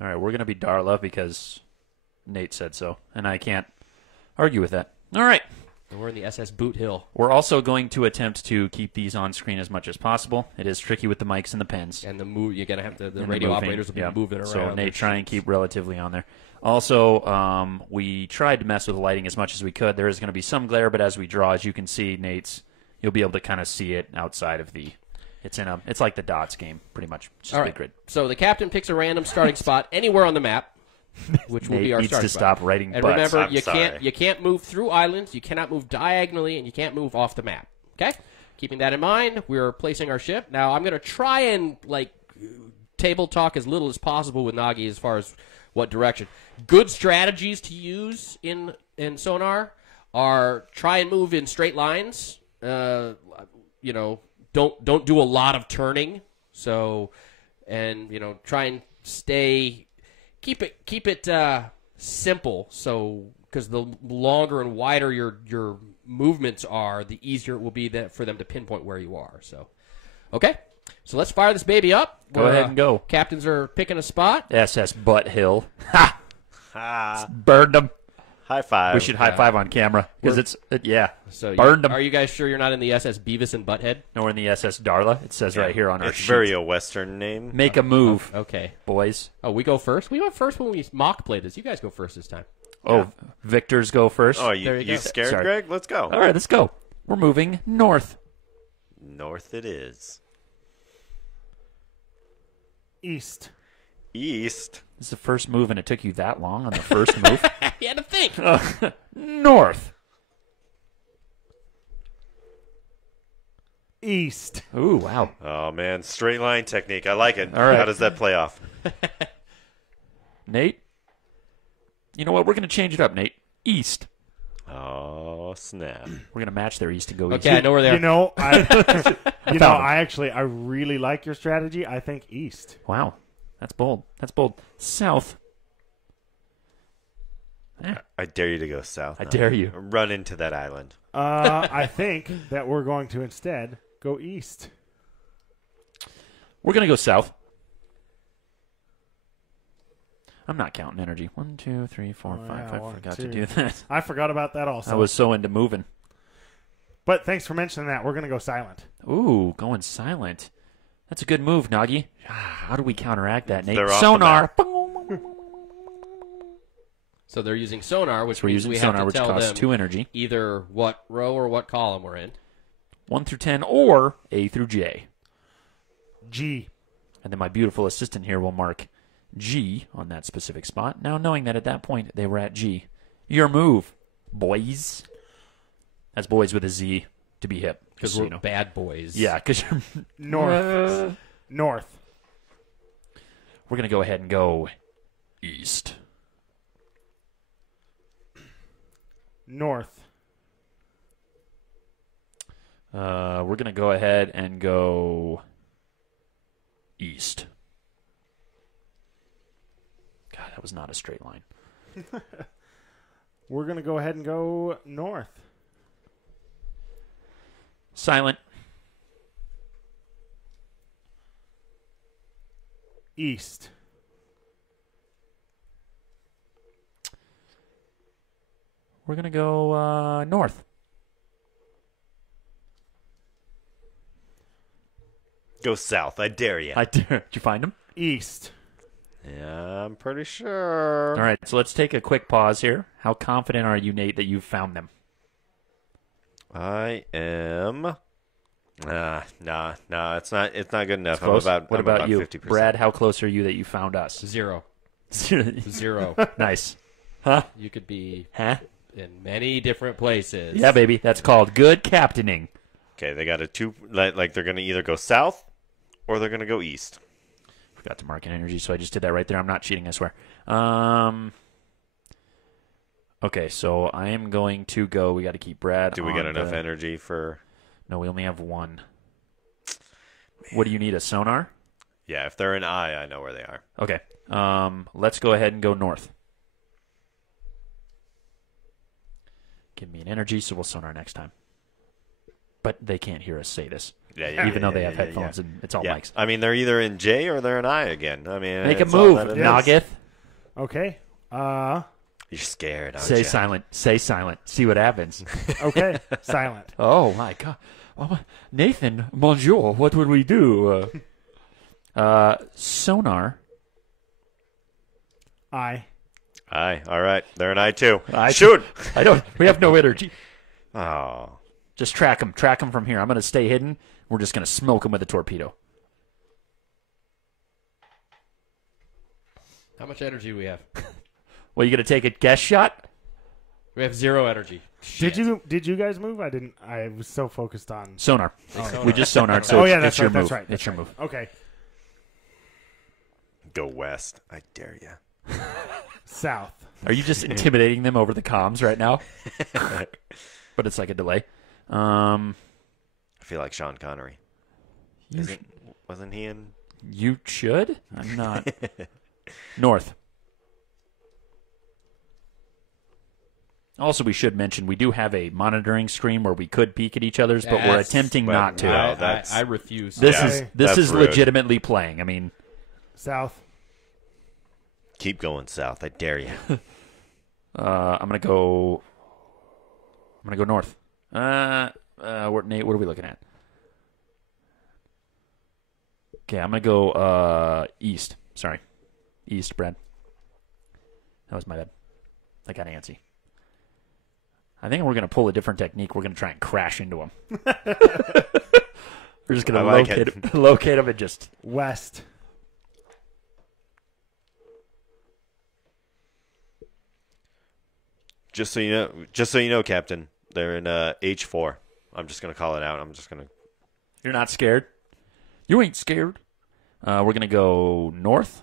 All right, we're going to be Darla because Nate said so, and I can't argue with that. All right. And we're in the SS Boothill. We're also going to attempt to keep these on screen as much as possible. It is tricky with the mics and the pens. And the move, you're gonna have to. The And radio moving, operators will be yeah. moving around. So Nate, their try and sheets. keep relatively on there. Also, we tried to mess with the lighting as much as we could. There is going to be some glare, but as we draw, as you can see, you'll be able to kind of see it outside of the. It's like the dots game, pretty much. It's just All a right. big grid. So the captain picks a random starting spot anywhere on the map, which will Nate be our needs starting to spot. stop writing And butts. remember, I'm sorry. you can't move through islands, you cannot move diagonally, and you can't move off the map. Okay? Keeping that in mind, we're placing our ship. Now I'm going to try and table talk as little as possible with Nagi as far as what direction. Good strategies to use in Sonar are try and move in straight lines. Don't do a lot of turning. So, and try and keep it simple. So, because the longer and wider your movements are, the easier it will be for them to pinpoint where you are. So, okay. So let's fire this baby up. Go ahead and go. Captains are picking a spot. SS Boothill. Ha! Ah, Burned them. high five. We should high five on camera because So burned them. Are you guys sure you're not in the SS Beavis and Butthead? No, we're in the SS Darla. It says right here on our It's sheet. very a Western name. Make a move, Okay. boys. Oh, we go first? We went first when we mock played this. You guys go first this time. Oh, Victors go first. Oh, There you you go. scared, Sorry. Greg? Let's go. All right, let's go. We're moving north. North it is. East. East. This is the first move, and it took you that long on the first move. You had to think. North. East. Ooh, wow. Oh, man. Straight line technique. I like it. All right. How does that play off? Nate? You know what? We're going to change it up, Nate. East. Oh, snap. We're going to match their East and go East. Okay, I know where they are. You know, I found I really like your strategy. I think East. Wow. That's bold. That's bold. South. I dare you to go south. I now. dare you. Run into that island. I think that we're going to instead go East. We're going to go south. I'm not counting energy. 1, 2, 3, 4, 5. yeah, I 1, forgot 2. to do that. I forgot about that also. I was so into moving. But thanks for mentioning that. We're going to go silent. Ooh, going silent. That's a good move, Nagi. How do we counteract that, Nate? They're off the Sonar. So they're using Sonar, which We're means using we Sonar, have which to tell costs them 2 energy. either what row or what column we're in. 1 through 10 or A through J. G. And then my beautiful assistant here will mark G on that specific spot. Now knowing that at that point they were at G. Your move, boys. That's boys with a Z to be hip. Because so we're you know. bad boys. Yeah, because North. North. we're going to go ahead and go East. North. We're going to go ahead and go East. God, that was not a straight line. We're going to go ahead and go North. Silent. East. We're going to go North. Go south. I dare you. Did you find him? East. Yeah, I'm pretty sure. All right, so let's take a quick pause here. How confident are you, Nate, that you've found them? I am. Nah. It's not good enough. I'm Close. about. What I'm about about you, 50%. Brad? How close are you that you found us? 0. Nice. 0. Huh? You could be Huh? in many different places. Yeah, baby. That's called good captaining. Okay, they got a 2. Like they're gonna either go south or they're gonna go east. Forgot to mark an energy, so I just did that right there. I'm not cheating, I swear. Okay, so I am going to go. We got to keep Brad. Do we on get enough the- energy for? No, we only have 1. What do you need? A sonar? Yeah, if they're an I know where they are. Okay. Let's go ahead and go north. Give me an energy, so we'll sonar next time. But they can't hear us say this. Yeah, Even though they have headphones and it's all Yeah. mics. I mean, they're either in J or they're in I again. I mean, Make a it's all move, that it is. Nogith. Okay. You're scared, aren't Say you? silent. Say silent. See what happens. Okay. Silent. Oh, my God. Oh, Nathan, bonjour. What would we do? Sonar. I. Aye. All right. They're an I too. I- Shoot. We have no energy. Oh. Just track them. Track them from here. I'm going to stay hidden. We're just going to smoke them with a torpedo. How much energy do we have? Well, you going to take a guess shot? We have 0 energy. Did you guys move? I didn't. I was so focused on. Sonar. We just sonared, so Oh it's, yeah, it's that's your right. move. That's right. It's That's your right. move. Okay. Go west. I dare you. South. Are you just intimidating them over the comms right now? But it's like a delay. I feel like Sean Connery. Wasn't he in? You should? I'm not. North. Also, we should mention we do have a monitoring screen where we could peek at each other's, but we're Yes, attempting but not to. no. that's- I refuse. This Yeah. is Okay. this That's is rude. legitimately playing. I mean, South. Keep going south. I dare you. I'm gonna go north. Nate, what are we looking at? Okay, I'm gonna go east. Sorry, east, Brad. That was my bad. I got antsy. I think we're gonna pull a different technique. We're gonna try and crash into them. We're just gonna I like locate them and just. West. Just so you know, Captain, they're in H4. I'm just gonna call it out. I'm just gonna You're not scared? You ain't scared. We're going to go north.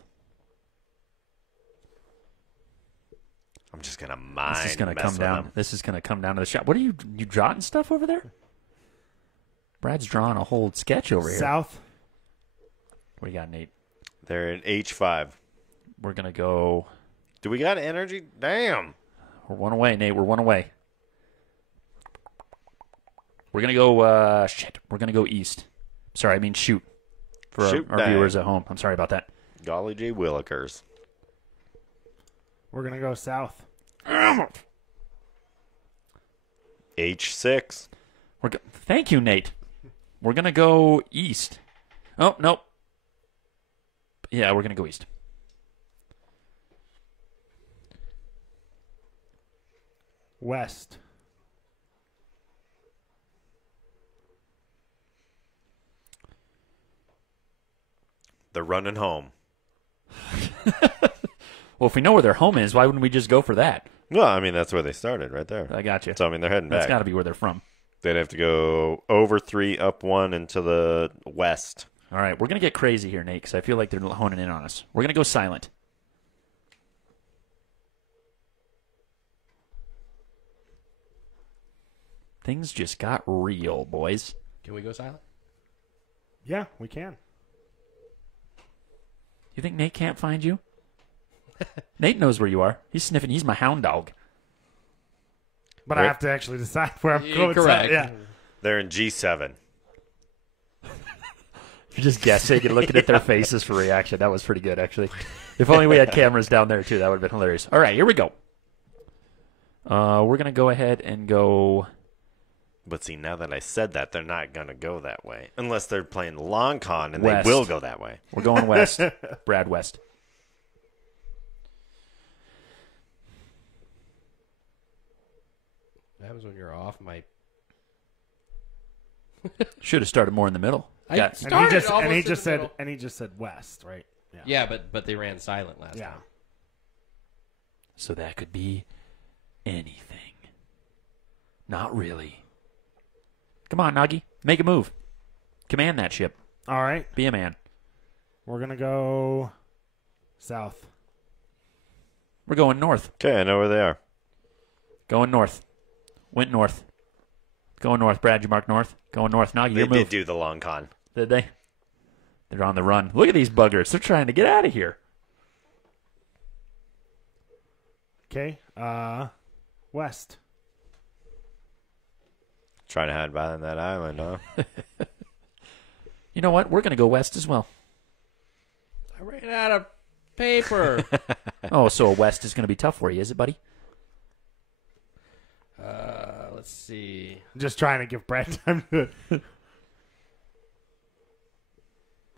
I'm just gonna mine. This is going to come with down. them. This is going to come down to the shop. What are you jotting stuff over there? Brad's drawing a whole sketch over here. South. What do you got, Nate? They're in H5. We're going to go. Do we got energy? Damn. We're one away, Nate. We're one away. We're going to go. Shit. We're going to go east. Sorry, I mean shoot. For Shoot our bang. viewers at home. I'm sorry about that. Golly gee willikers. We're going to go south. H6. Thank you, Nate. We're going to go east. Oh, nope. Yeah, we're going to go east. West. They're running home. Well, if we know where their home is, why wouldn't we just go for that? Well, I mean, that's where they started, right there. I got you. So, I mean, they're heading That's back. got to be where they're from. They'd have to go over 3, up 1, into the west. All right, we're going to get crazy here, Nate, because I feel like they're honing in on us. We're going to go silent. Things just got real, boys. Can we go silent? Yeah, we can. You think Nate can't find you? Nate knows where you are. He's sniffing. He's my hound dog. But Right. I have to actually decide where I'm Yeah, going. correct. Yeah. They're in G7. You're just guessing and looking at their faces for reaction. That was pretty good, actually. If only we had cameras down there, too. That would have been hilarious. All right, here we go. We're going to go ahead and go... But see, now that I said that, they're not going to go that way. Unless they're playing long con, and West. they will go that way. We're going west. Brad west. What happens when you're off? Should have started more in the middle. I Got- started And he just almost and he in just the said middle. and he just said west, right? Yeah, but they ran silent last Yeah. time. So that could be anything. Not really. Come on, Nuggy. Make a move. Command that ship. All right. Be a man. We're gonna go south. We're going north. Okay, I know where they are. Going north. Went north. Going north. Brad, you mark north. Going north. Nuggy, They your did move. do the long con. Did they? They're on the run. Look at these buggers. They're trying to get out of here. Okay. West. Trying to hide behind that island, huh? You know what? We're going to go west as well. I ran out of paper. Oh, so a west is going to be tough for you, is it, buddy? Let's see. Just trying to give Brad time to.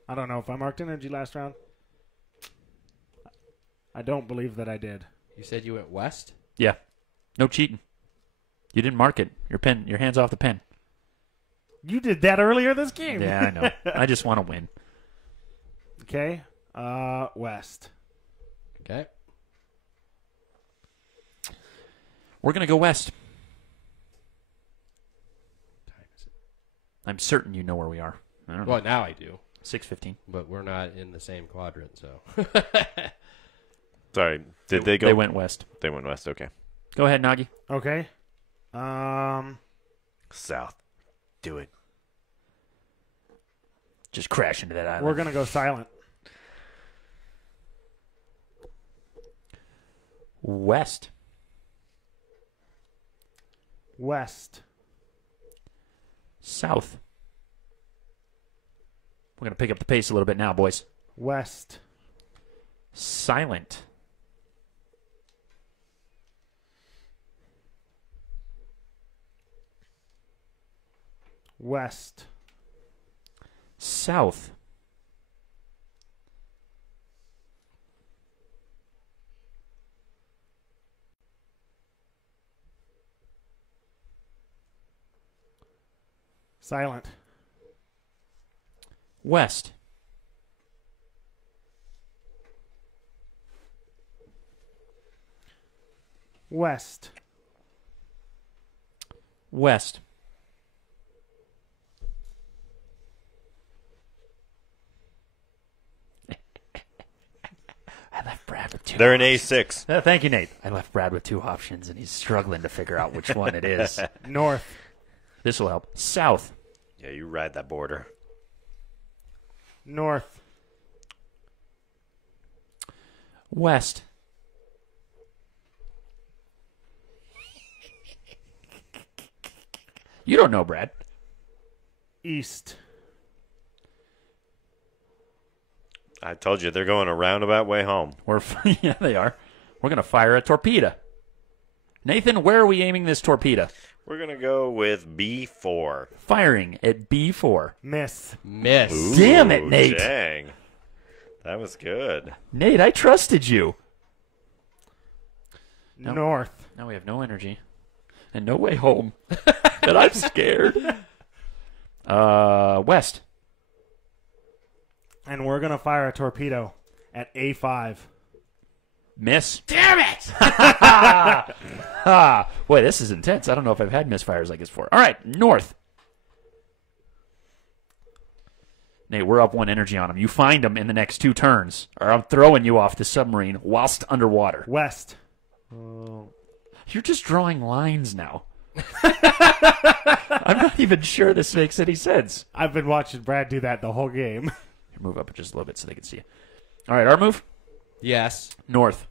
I don't know if I marked energy last round. I don't believe that I did. You said you went west? Yeah. No cheating. You didn't mark it. Your hand's off the pen. You did that earlier this game. Yeah, I know. I just want to win. Okay. West. Okay. We're going to go west. I'm certain you know where we are. I don't know. Well, now I do, 6:15. but we're not in the same quadrant, so. Sorry, did they go? They went west. They went west, okay. Go ahead, Nagi. Okay. South. Do it. Just crash into that island. We're gonna go silent. West. West. South. We're going to pick up the pace a little bit now, boys. West. Silent. West. South. Silent. West. West. West. I left Brad with 2 They're an options. A6. Thank you, Nate. I left Brad with 2 options, and he's struggling to figure out which one it is. North. This will help. South. Yeah, you ride that border. North. West. You don't know, Brad. East. I told you they're going a roundabout way home. Yeah, they are. We're going to fire a torpedo. Nathan, where are we aiming this torpedo? We're going to go with B4. Firing at B4. Miss. Miss. Ooh, Damn it, Nate. Dang. That was good. Nate, I trusted you. Nope. North. Now we have no energy and no way home. And I'm scared. West. And we're going to fire a torpedo at A5. Miss. Damn it! Boy, this is intense. I don't know if I've had misfires like this before. All right, north. Nate, we're up 1 energy on him. You find him in the next 2 turns, or I'm throwing you off the submarine whilst underwater. West. You're just drawing lines now. I'm not even sure this makes any sense. I've been watching Brad do that the whole game. Move up just a little bit so they can see you. All right, our move. Yes. North.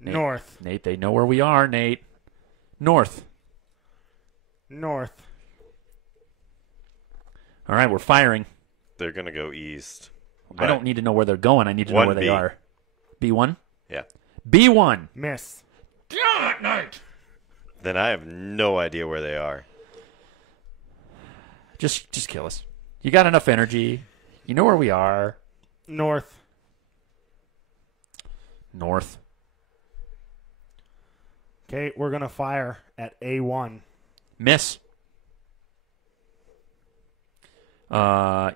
Nate. North. Nate, they know where we are, Nate. North. North. All right, we're firing. They're going to go east. I don't need to know where they're going. I need to know where they 1B. are. B1? Yeah. B1. Miss. Damn it, Nate. Then I have no idea where they are. Just kill us. You got enough energy. You know where we are. North. North. Okay, we're going to fire at A1. Miss.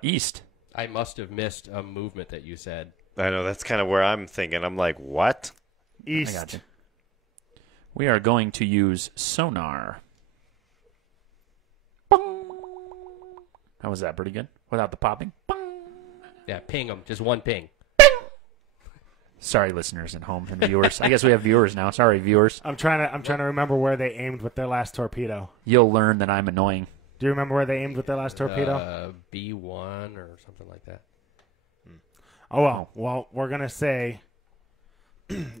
East. I must have missed a movement that you said. I know, that's kind of where I'm thinking. I'm like, what? East. I got you. We are going to use Sonar. Bong. How was that? Pretty good? Without the popping? Bong. Yeah, ping them. Just 1 ping. Sorry, listeners at home and viewers. I guess we have viewers now. Sorry, viewers. I'm trying to remember where they aimed with their last torpedo. You'll learn that I'm annoying. Do you remember where they aimed with their last torpedo? B1 or something like that. Oh, well. Well, we're going to say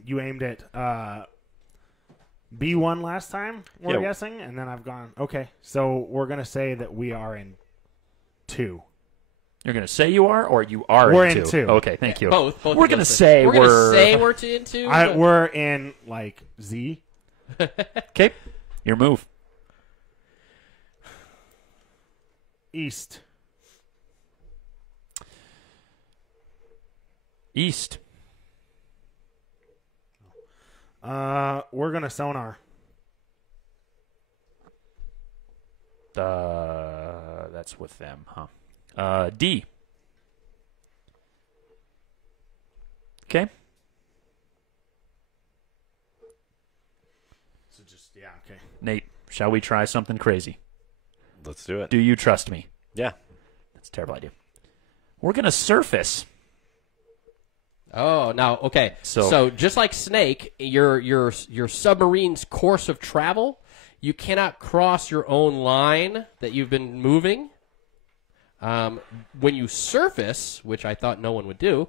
you aimed at B1 last time, we're Yeah. guessing, and then I've gone, okay. So we're going to say that we are in 2. You're going to say you are, or you are We're in in 2? two. Okay, thank you. Both We're of going to those say things. we're... Gonna say we're in 2. but- We're in, like, Z. Okay, your move. East. East. We're going to sonar. That's with them, huh? D. Okay. So just, yeah, okay. Nate, shall we try something crazy? Let's do it. Do you trust me? Yeah. That's a terrible idea. We're going to surface. Oh, now okay. So just like Snake, your submarine's course of travel, you cannot cross your own line that you've been moving. When you surface, which I thought no one would do,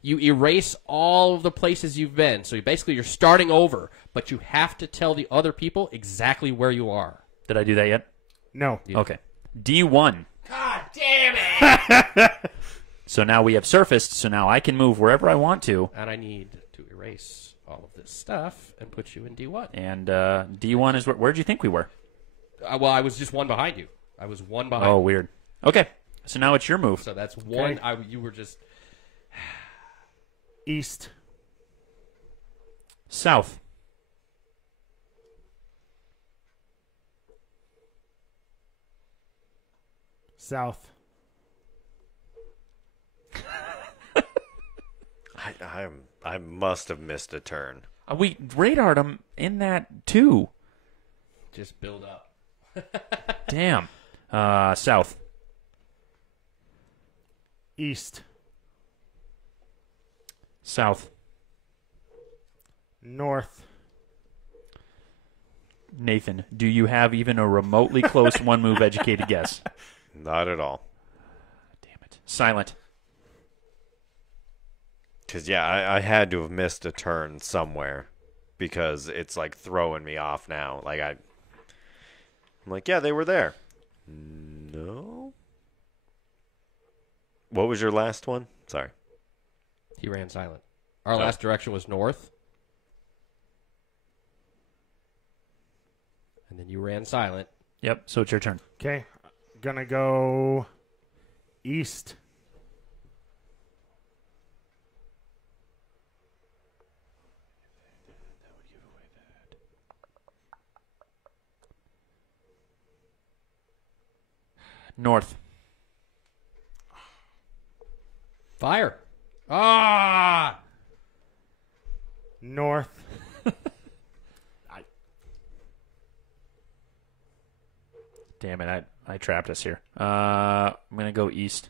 you erase all of the places you've been. So you're starting over, but you have to tell the other people exactly where you are. Did I do that yet? No. Okay. D1. God damn it! So now we have surfaced, so now I can move wherever I want to. And I need to erase all of this stuff and put you in D1. And D1 is where'd you think we were? Well, I was just 1 behind you. I was 1 behind Oh, you. weird. Okay. So now it's your move. So that's 1. Okay. You were just... East. South. South. I must have missed a turn. We radared them in that too. Just build up. Damn. South. East. South. North. Nathan, do you have even a remotely close one-move educated guess? Not at all. Damn it. Silent. Because, yeah, I had to have missed a turn somewhere because it's, like, throwing me off now. Like, I'm like, yeah, they were there. No? What was your last one? Sorry. He ran silent. Our last direction was north. And then you ran silent. Yep, so it's your turn. Okay. Gonna go east. North. Fire. Ah! North. Damn it, I trapped us here. I'm going to go east.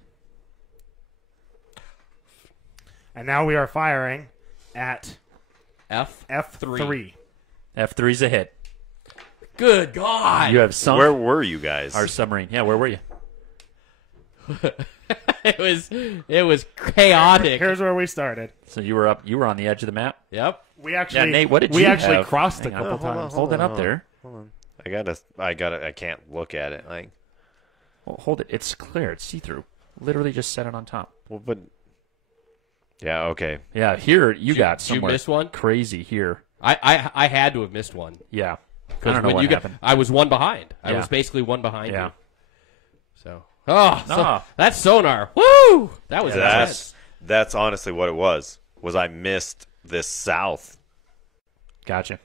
And now we are firing at F. F3. F3's a hit. Good God. You have sunk Where were you guys? our submarine. Yeah, where were you? It was chaotic. Here's where we started. So you were on the edge of the map? Yep. We actually, Nate, what did we you actually have? crossed a Hang on. couple times. Hold it up there. Hold on. I can't look at it. Like, Well, hold it. It's clear. It's see-through. Literally just set it on top. well, but, yeah, okay. Yeah, here you got Did you somewhere miss one? crazy here. I had to have missed one. Yeah. I Because don't know when what you happened. I was one behind. I Yeah. was basically one behind Yeah. you. So, Ah. that's Sonar. Woo! That was That's honestly what it was I missed this south. Gotcha.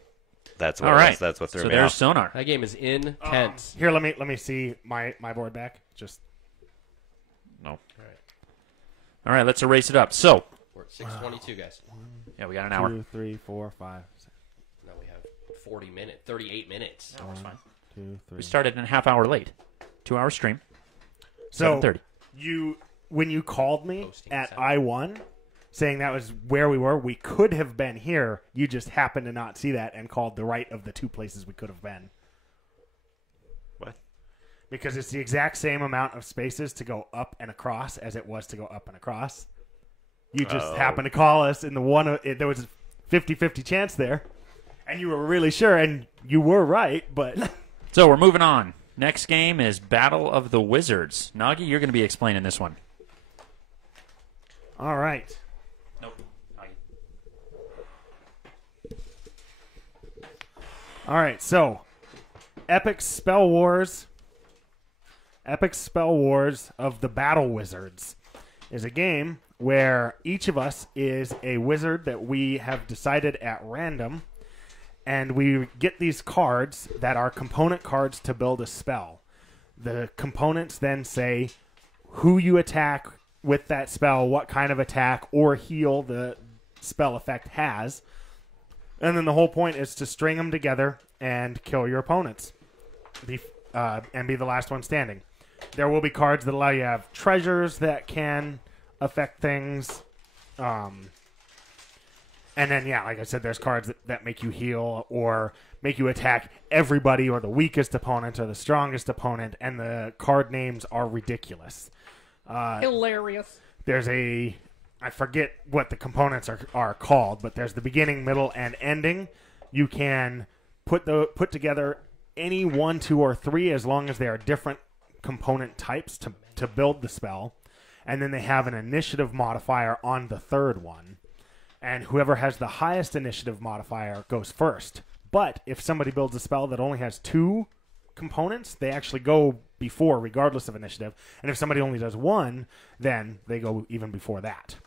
That's what All it right. was. That's what threw So me there's off. Sonar. That game is intense. Here, let me see my board back. Just No. All right, let's erase it up. So, We're at 6:22, guys. yeah, we got an hour. 2, 3, 4, 5, 6, Now we have 38 minutes. No, that's fine. 2, 3. We started a half hour late. 2 hour stream. So 7:30. when you called me Posting at sound. I-1, saying that was where we were, we could have been here. You just happened to not see that and called the right of the two places we could have been. What? Because it's the exact same amount of spaces to go up and across as it was to go up and across. You just happened to call us in the one. There was a 50-50 chance there, and you were really sure, and you were right, but... So we're moving on. Next game is Battle of the Wizards. Nagi, you're going to be explaining this one. All right. Nope. All right, so Epic Spell Wars of the Battle Wizards is a game where each of us is a wizard that we have decided at random, and we get these cards that are component cards to build a spell. The components then say who you attack with that spell, what kind of attack or heal the spell effect has. And then the whole point is to string them together and kill your opponents and be the last one standing. There will be cards that allow you to have treasures that can affect things. And then, yeah, like I said, there's cards that make you heal or make you attack everybody or the weakest opponent or the strongest opponent, and the card names are ridiculous. Hilarious. There's I forget what the components are called, but there's the beginning, middle, and ending. You can put together any 1, 2, or 3 as long as they are different component types to build the spell. And then they have an initiative modifier on the third one. And whoever has the highest initiative modifier goes first. But if somebody builds a spell that only has 2 components, they actually go before, regardless of initiative. And if somebody only does 1, then they go even before that.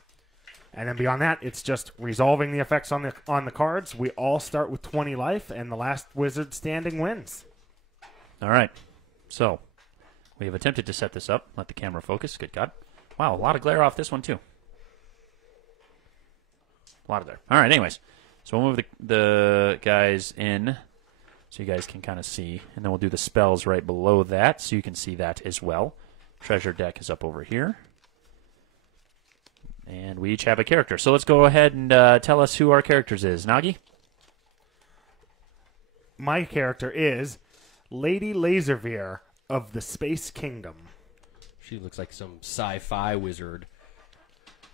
And then beyond that, it's just resolving the effects on the cards. We all start with 20 life, and the last wizard standing wins. All right. So we have attempted to set this up. Let the camera focus. Good God. Wow, a lot of glare off this one, too. A lot of there. All right, anyways. So we'll move the guys in so you guys can kind of see. And then we'll do the spells right below that so you can see that as well. Treasure deck is up over here. And we each have a character. So let's go ahead and tell us who our characters is. Nagi? My character is Lady Laserveer of the Space Kingdom. She looks like some sci-fi wizard.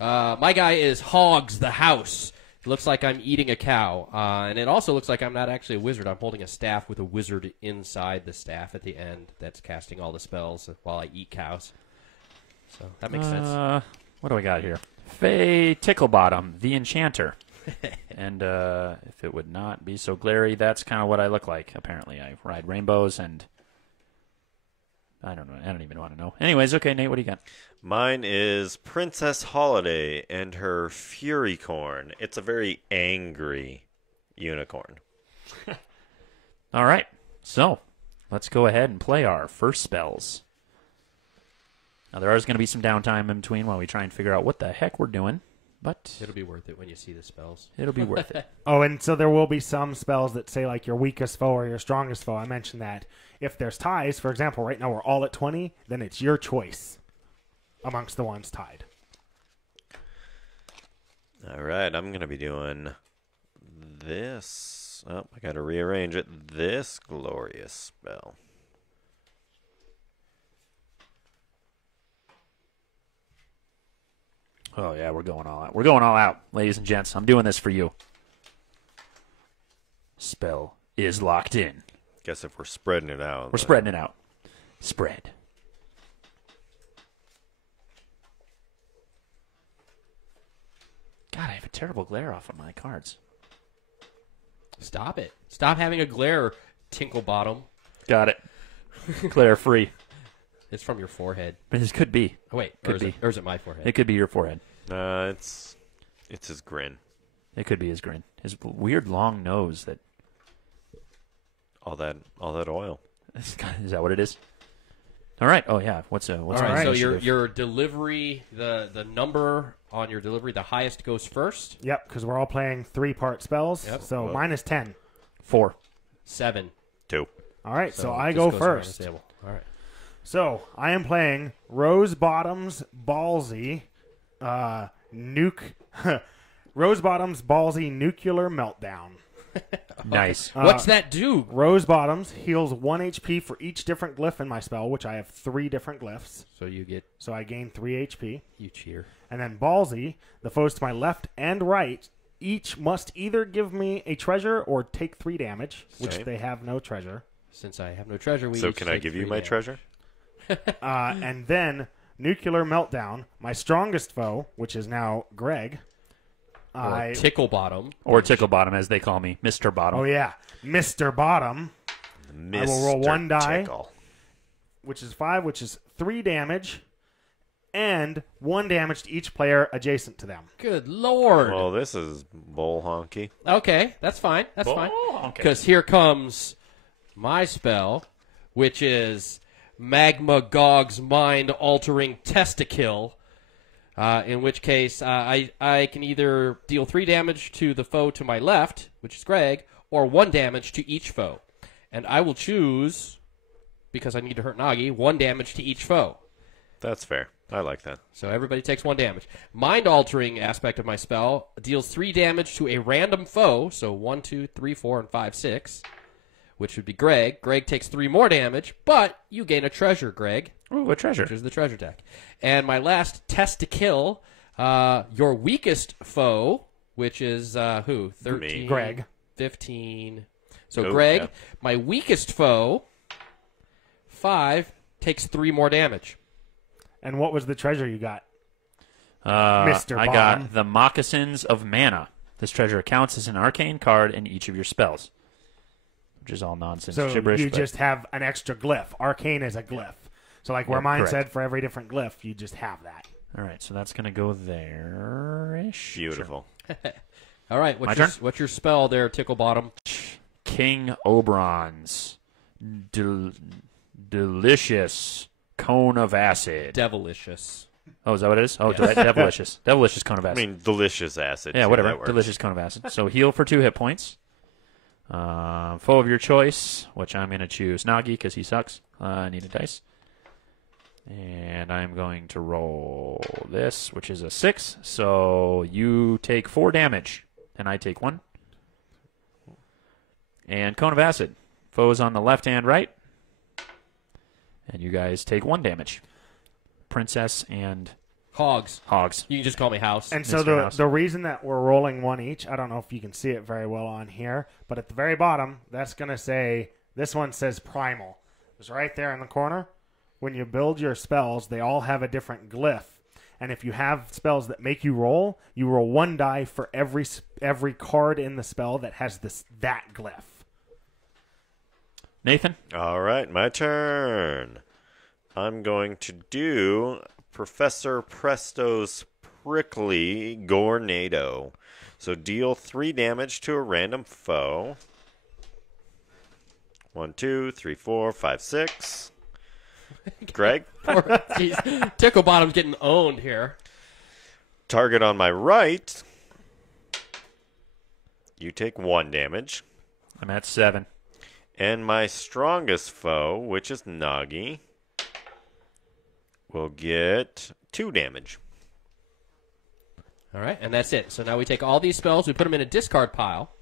My guy is Hogs the House. It looks like I'm eating a cow. And it also looks like I'm not actually a wizard. I'm holding a staff with a wizard inside the staff at the end that's casting all the spells while I eat cows. So that makes sense. What do I got here? Faye Ticklebottom, the Enchanter. And if it would not be so glary, that's kind of what I look like, apparently. I ride rainbows, and I don't know. I don't even want to know. Anyways, okay, Nate, what do you got? Mine is Princess Holiday and her Furycorn. It's a very angry unicorn. All right, so let's go ahead and play our first spells. Now, there is going to be some downtime in between while we try and figure out what the heck we're doing, but It'll be worth it when you see the spells. it'll be worth it. Oh, and so there will be some spells that say like your weakest foe or your strongest foe. I mentioned that. If there's ties, for example, right now we're all at 20, then it's your choice amongst the ones tied. All right, I'm going to be doing this. Oh, I got to rearrange it. This glorious spell. Oh, yeah, we're going all out. We're going all out, ladies and gents. I'm doing this for you. Spell is locked in. Guess if we're spreading it out. We're spreading it out. Spread. God, I have a terrible glare off of my cards. Stop it. Stop having a glare, Tinklebottom. Got it. Glare free. It's from your forehead. But this could be. Oh, wait. Could or, is be. it, or is it my forehead? It could be your forehead. It's his grin. It could be his grin. His weird long nose that... All that oil. Is that what it is? All right. Oh, yeah. What's All my right, so initiative? your delivery, the number on your delivery, the highest goes first. Yep, because we're all playing 3-part spells. Yep. So mine is 10. 4. 7. 2. All right, so it I just go goes around the first. table. All right. So I am playing Rose Bottom's Ballsy Rose Bottom's Ballsy Nuclear Meltdown. Nice. What's that do? Rose Bottoms heals 1 HP for each different glyph in my spell, which I have 3 different glyphs. So you get, So I gain 3 HP. you cheer. And then Ballsy, the foes to my left and right, each must either give me a treasure or take 3 damage, which Same. they have no treasure. Since I have no treasure, we So each can I take give you 3 my damage. treasure? And then Nuclear Meltdown, my strongest foe, which is now Greg. Or Ticklebottom. Or Ticklebottom, as they call me. Mr. Bottom. Oh, yeah. Mr. Bottom, I will roll Mr. 1 die. Tickle. which is 5, which is 3 damage, and 1 damage to each player adjacent to them. Good Lord. Well, this is bull honky. Okay, that's fine. That's fine. okay. Because here comes my spell, which is Magma Gog's mind-altering testicle. In which case, I can either deal 3 damage to the foe to my left, which is Greg, or 1 damage to each foe. And I will choose, because I need to hurt Nagi, 1 damage to each foe. That's fair. I like that. So everybody takes 1 damage. Mind-altering aspect of my spell deals 3 damage to a random foe, so 1, 2, 3, 4, and 5, 6, which would be Greg. Greg takes 3 more damage, but you gain a treasure, Greg. Ooh, a treasure. Which is the treasure deck. And my last test to kill, your weakest foe, which is who? 13, Me. Greg. 15. So Oh, Greg, yeah. my weakest foe, 5, takes 3 more damage. And what was the treasure you got? Mr. Mr. I Bottom. got the Moccasins of Mana. This treasure counts as an arcane card in each of your spells, which is all nonsense So gibberish. you but- just have an extra glyph. Arcane is a glyph. So like where Yeah, mine correct. said for every different glyph, you just have that. All right, so that's going to go there-ish. Beautiful. All right, My turn? what's your spell there, Ticklebottom? King Oberon's delicious cone of acid. Devilicious. Oh, is that what it is? Oh, Devilicious. Devilicious cone of I acid. mean, delicious acid. Yeah, too, whatever. that works. Delicious cone of acid. So heal for 2 hit points. Foe of your choice, which I'm going to choose Nagi because he sucks. I need a dice. And I'm going to roll this, which is a 6. So you take 4 damage, and I take 1. And Cone of Acid. Foes on the left and right. And you guys take 1 damage. Princess and Hogs. You can just call me House. And so the reason that we're rolling 1 each, I don't know if you can see it very well on here, but at the very bottom, that's going to say, this one says Primal. It's right there in the corner. When you build your spells, they all have a different glyph. And if you have spells that make you roll 1 die for every card in the spell that has that glyph. Nathan? All right, my turn. I'm going to do Professor Presto's Prickly Gornado. So deal 3 damage to a random foe. 1, 2, 3, 4, 5, 6. Greg? Jeez, Tickle Bottom's getting owned here. Target on my right. You take 1 damage. I'm at 7. And my strongest foe, which is Nagi, will get 2 damage. All right, and that's it. So now we take all these spells, we put them in a discard pile,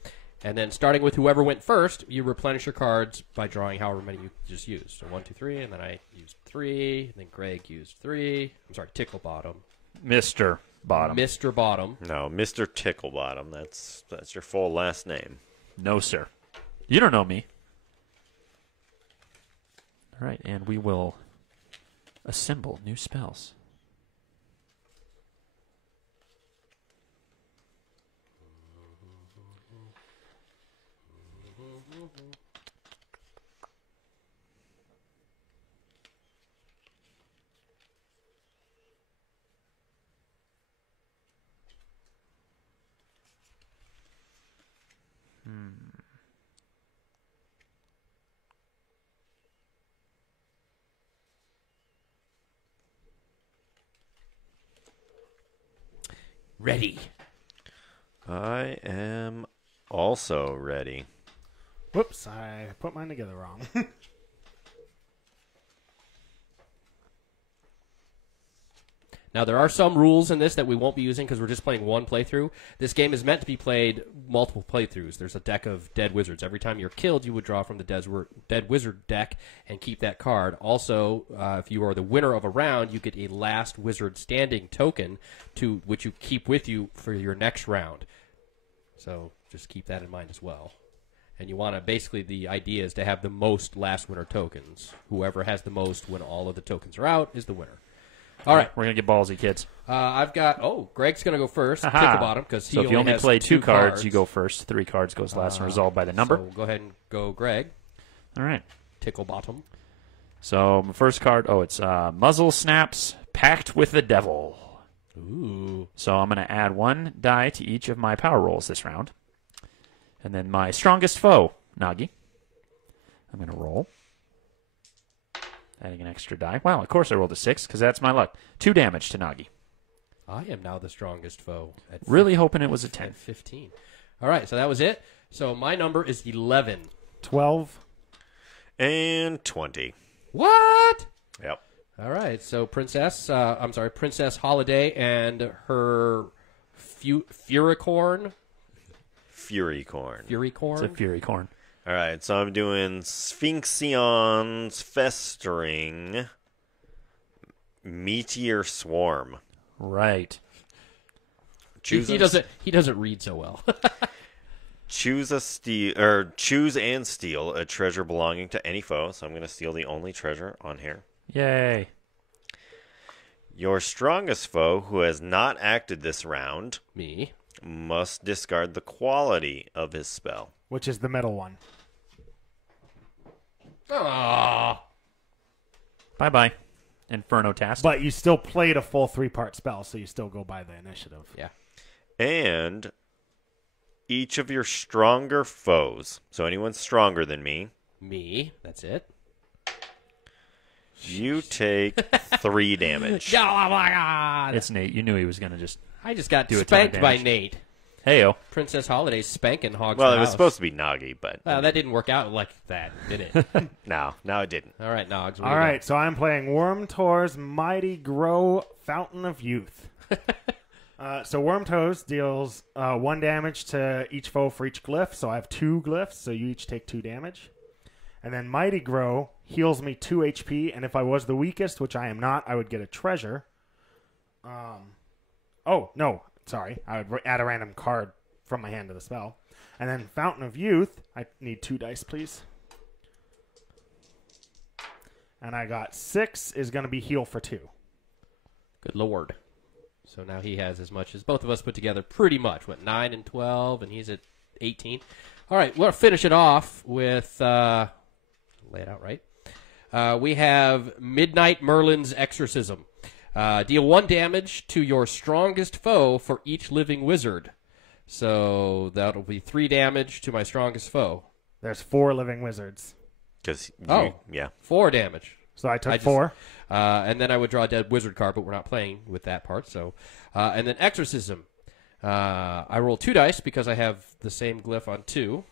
and then starting with whoever went first, you replenish your cards by drawing however many you just used. So 1, 2, 3, and then I used 3, and then Greg used 3. I'm sorry, Tickle Bottom. Mr. Bottom. Mr. Bottom. No, Mr. Ticklebottom. That's your full last name. No, sir. You don't know me. All right, and we will assemble new spells. Ready. I am also ready. Whoops, I put mine together wrong. Now, there are some rules in this that we won't be using because we're just playing 1 playthrough. This game is meant to be played multiple playthroughs. There's a deck of Dead Wizards. Every time you're killed, you would draw from the Dead Wizard deck and keep that card. Also, if you are the winner of a round, you get a Last Wizard Standing token, which you keep with you for your next round. So just keep that in mind as well. And you want to, basically, the idea is to have the most Last Winner tokens. Whoever has the most when all of the tokens are out is the winner. All right. We're going to get ballsy, kids. I've got, Greg's going to go first. Aha. Tickle Bottom, because he So if you only has play 2 cards, cards, you go first. 3 cards goes last and resolved by the number. So go ahead and go, Greg. All right. Tickle Bottom. So my first card, it's Muzzle Snaps, Pact with the Devil. Ooh. So I'm going to add 1 die to each of my power rolls this round. And then my strongest foe, Nagi. I'm going to roll. Adding an extra die. Wow, of course I rolled a 6, because that's my luck. 2 damage to Nagi. I am now the strongest foe. Really hoping it was a 10. At 15. All right, so that was it. So my number is 11. 12. And 20. What? Yep. All right, so Princess Holiday and her Furycorn. Furycorn. It's a Fury Corn. All right, so I'm doing Sphinxion's Festering Meteor Swarm. Right. Choose He doesn't read so well. choose and steal a treasure belonging to any foe. So I'm going to steal the only treasure on here. Yay. Your strongest foe, who has not acted this round, Me. must discard the quality of his spell. Which is the middle one. Aww. Bye-bye, Inferno Task. But you still played a full 3-part spell, so you still go by the initiative. Yeah. And each of your stronger foes, so anyone stronger than me, That's it. you take 3 damage. Oh my God! It's Nate. You knew he was going to just... I just got Do a ton of spanked by damage. Nate. Heyo. Princess Holiday spanking Hog's Well, it house. was supposed to be Noggy, but That didn't work out like that, did it? no, it didn't. All right, Nogs. All right, so I'm playing Wormtor's Mighty Grow Fountain of Youth. So Wormtoes deals 1 damage to each foe for each glyph. So I have 2 glyphs, so you each take 2 damage. And then Mighty Grow heals me 2 HP, and if I was the weakest, which I am not, I would get a treasure. Oh, no, sorry. I would add a random card from my hand to the spell. And then Fountain of Youth, I need 2 dice, please. And I got 6 is going to be heal for 2. Good lord. So now he has as much as both of us put together, pretty much. What, 9 and 12, and he's at 18. All right, we'll finish it off with, lay it out right. We have Midnight Merlin's Exorcism. Deal 1 damage to your strongest foe for each living wizard. So that'll be 3 damage to my strongest foe. There's 4 living wizards. Yeah. 4 damage. So I took 4. And then I would draw a dead wizard card, but we're not playing with that part. So, and then Exorcism. I roll 2 dice because I have the same glyph on 2.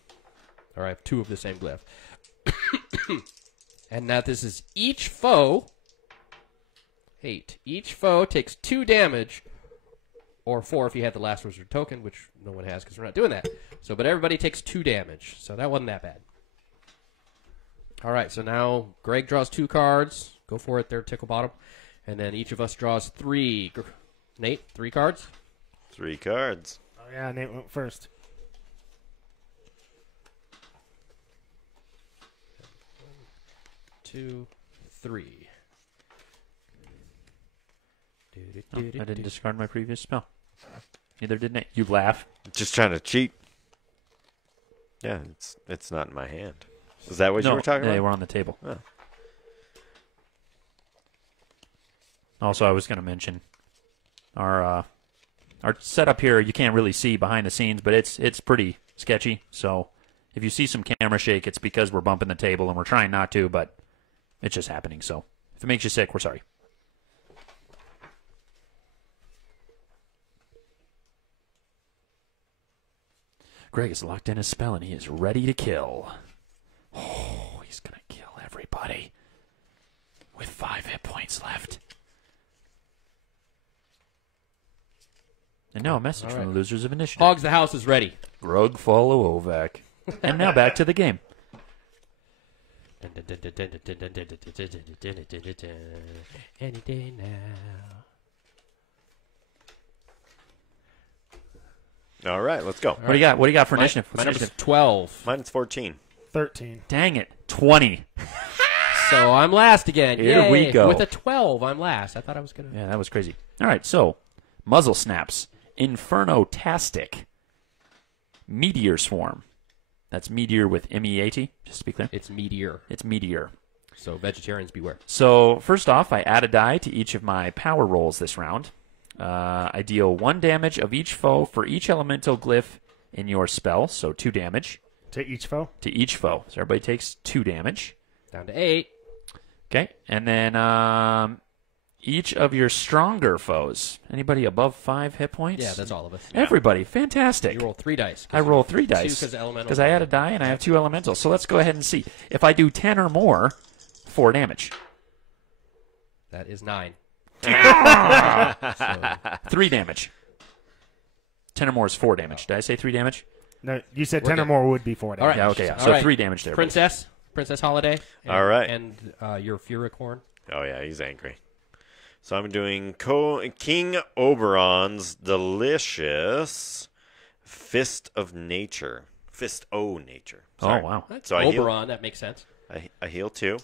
Or I have 2 of the same glyph. And now this is each foe. Each foe takes 2 damage, or 4 if you had the last wizard token, which no one has because we're not doing that. So, but everybody takes 2 damage. So that wasn't that bad. All right, so now Greg draws 2 cards. Go for it there, Tickle Bottom. And then each of us draws 3. Nate, 3 cards? 3 cards. Oh, yeah, Nate went first. 2, 3. Oh, I didn't discard my previous spell. Neither did Nate. You laugh. Just trying to cheat. Yeah, it's not in my hand. Is that what you were talking about? They were on the table. Oh. Also, I was going to mention our setup here. You can't really see behind the scenes, but it's pretty sketchy. So if you see some camera shake, it's because we're bumping the table, and we're trying not to, but it's just happening. So if it makes you sick, we're sorry. Greg is locked in his spell, and he is ready to kill. Oh, he's going to kill everybody with 5 hit points left. And now a message from the losers of initiative. Hogs, the house is ready. Grug, follow Ovak. And now back to the game. Any day now. All right, let's go. What do you got? What do you got for initiative? My What's number's initiative? 12. Mine's 14. 13. Dang it. 20. So I'm last again. Here we Yay. go. With a 12, I'm last. I thought I was going to... Yeah, that was crazy. All right, so Muzzle Snaps. Inferno-tastic. Meteor Swarm. That's meteor with M-E-A-T, just to be clear. It's meteor. It's meteor. So vegetarians beware. So first off, I add a die to each of my power rolls this round. I deal 1 damage of each foe for each elemental glyph in your spell, so 2 damage. To each foe? To each foe. So everybody takes 2 damage. Down to 8. Okay, and then each of your stronger foes. Anybody above 5 hit points? Yeah, that's all of us. Everybody, fantastic. You roll 3 dice. I roll 3 dice because I add a die and I have 2 elementals. So let's go ahead and see. If I do 10 or more, 4 damage. That is 9. 3 damage. 10 or more is 4 damage. Did I say 3 damage? No, you said We're 10 or good. more would be 4 damage. All right. Yeah, okay. Yeah. All So right. 3 damage there. Princess Holiday. And, All right. And your Furicorn. Oh, yeah, he's angry. So I'm doing King Oberon's delicious Fist of Nature. Fist O Nature. Sorry. Oh, wow. That's So I heal- Oberon. That makes sense. I heal 2.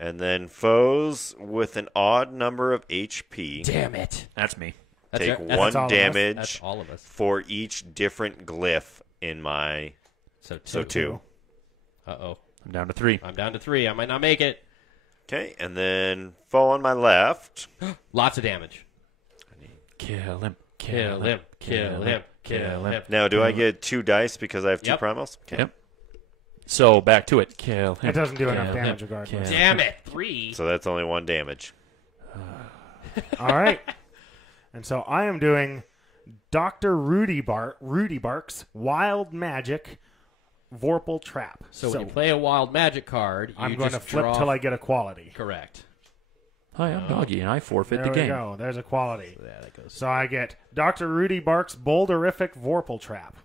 And then foes with an odd number of HP Damn it. That's me. That's take it. 1 all of us. damage That's all of us. for each different glyph in my... So 2. So 2. Uh-oh. I'm down to 3. I'm down to 3. I might not make it. Okay, and then foe on my left. Lots of damage. Kill him. Kill him. Kill him. Kill him. Now, do I get 2 dice because I have 2 Yep. primals? Okay. Yep. So back to it. Kill him. It doesn't do enough Kill damage him. regardless. Kill Damn it. 3. So that's only 1 damage. All right. And so I am doing Dr. Rudy Bark's Wild Magic Vorpal Trap. So when you play a wild magic card, I'm you going to just flip draw... till I get a quality. Correct. Hi, I'm Doggy, and I forfeit There the we game. go. There's a quality. Yeah, that goes. So I get Dr. Rudy Bark's Boulderific Vorpal Trap.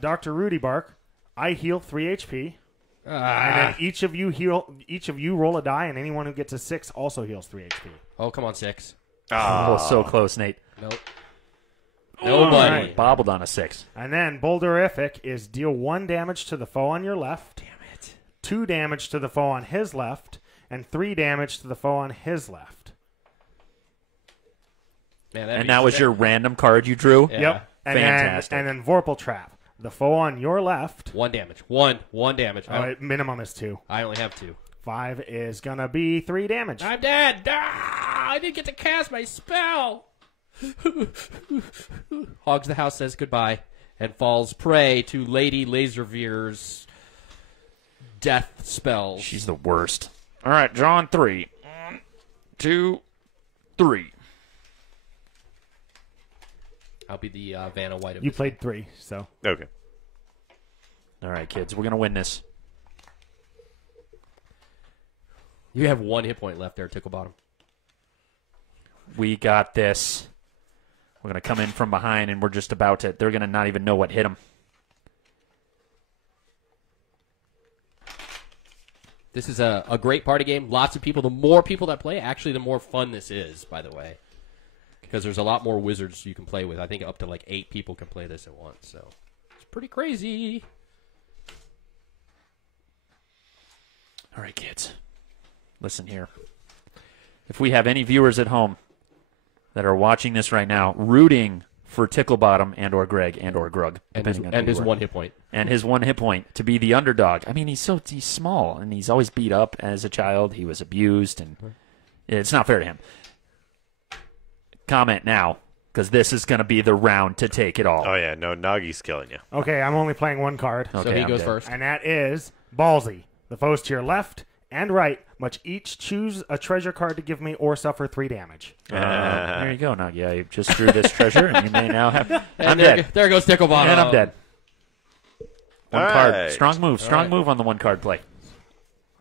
Dr. Rudy Bark, I heal 3 HP. And then each of you roll a die, and anyone who gets a 6 also heals 3 HP. Oh, come on, 6. Oh, so close, Nate. Nope. Nobody. right. Bobbled on a 6. And then Boulderific is deal 1 damage to the foe on your left. Damn it. 2 damage to the foe on his left, and 3 damage to the foe on his left. Man, And that was your random card you drew? Yeah. Yep. And Fantastic. Then Vorpal Trap. The foe on your left, 1 damage. One damage. minimum is 2. I only have 2. 5 is going to be 3 damage. I'm dead. Ah, I didn't get to cast my spell. Hogs the House says goodbye and falls prey to Lady Laserveer's death spells. She's the worst. All right, drawing 3. 1, 2, 3. I'll be the Vanna White of You this. played 3, so. Okay. All right, kids, we're going to win this. You have 1 hit point left there, Tickle Bottom. We got this. We're going to come in from behind, and we're just about to... They're going to not even know what hit them. This is a great party game. Lots of people. The more people that play, actually, the more fun this is, by the way. Because there's a lot more wizards you can play with. I think up to like 8 people can play this at once. So it's pretty crazy. All right, kids. Listen here. If we have any viewers at home that are watching this right now, rooting for Ticklebottom and or Greg and or Grug, And depending on who his you are. 1 hit point. And his 1 hit point to be the underdog. I mean, he's small, and he's always beat up as a child. He was abused, and it's not fair to him. Comment now, because this is going to be the round to take it all. Oh, yeah. No, Nagi's killing you. Okay, I'm only playing 1 card. So Okay, he I'm goes dead. first. And that is Ballsy. The foes to your left and right must each choose a treasure card to give me or suffer 3 damage. There you go, Nagi. I just drew this treasure, and you may now have... I'm And dead. there goes Tickle Bottom. And I'm dead. 1 All card. right. Strong move. Strong right. move on the 1 card play.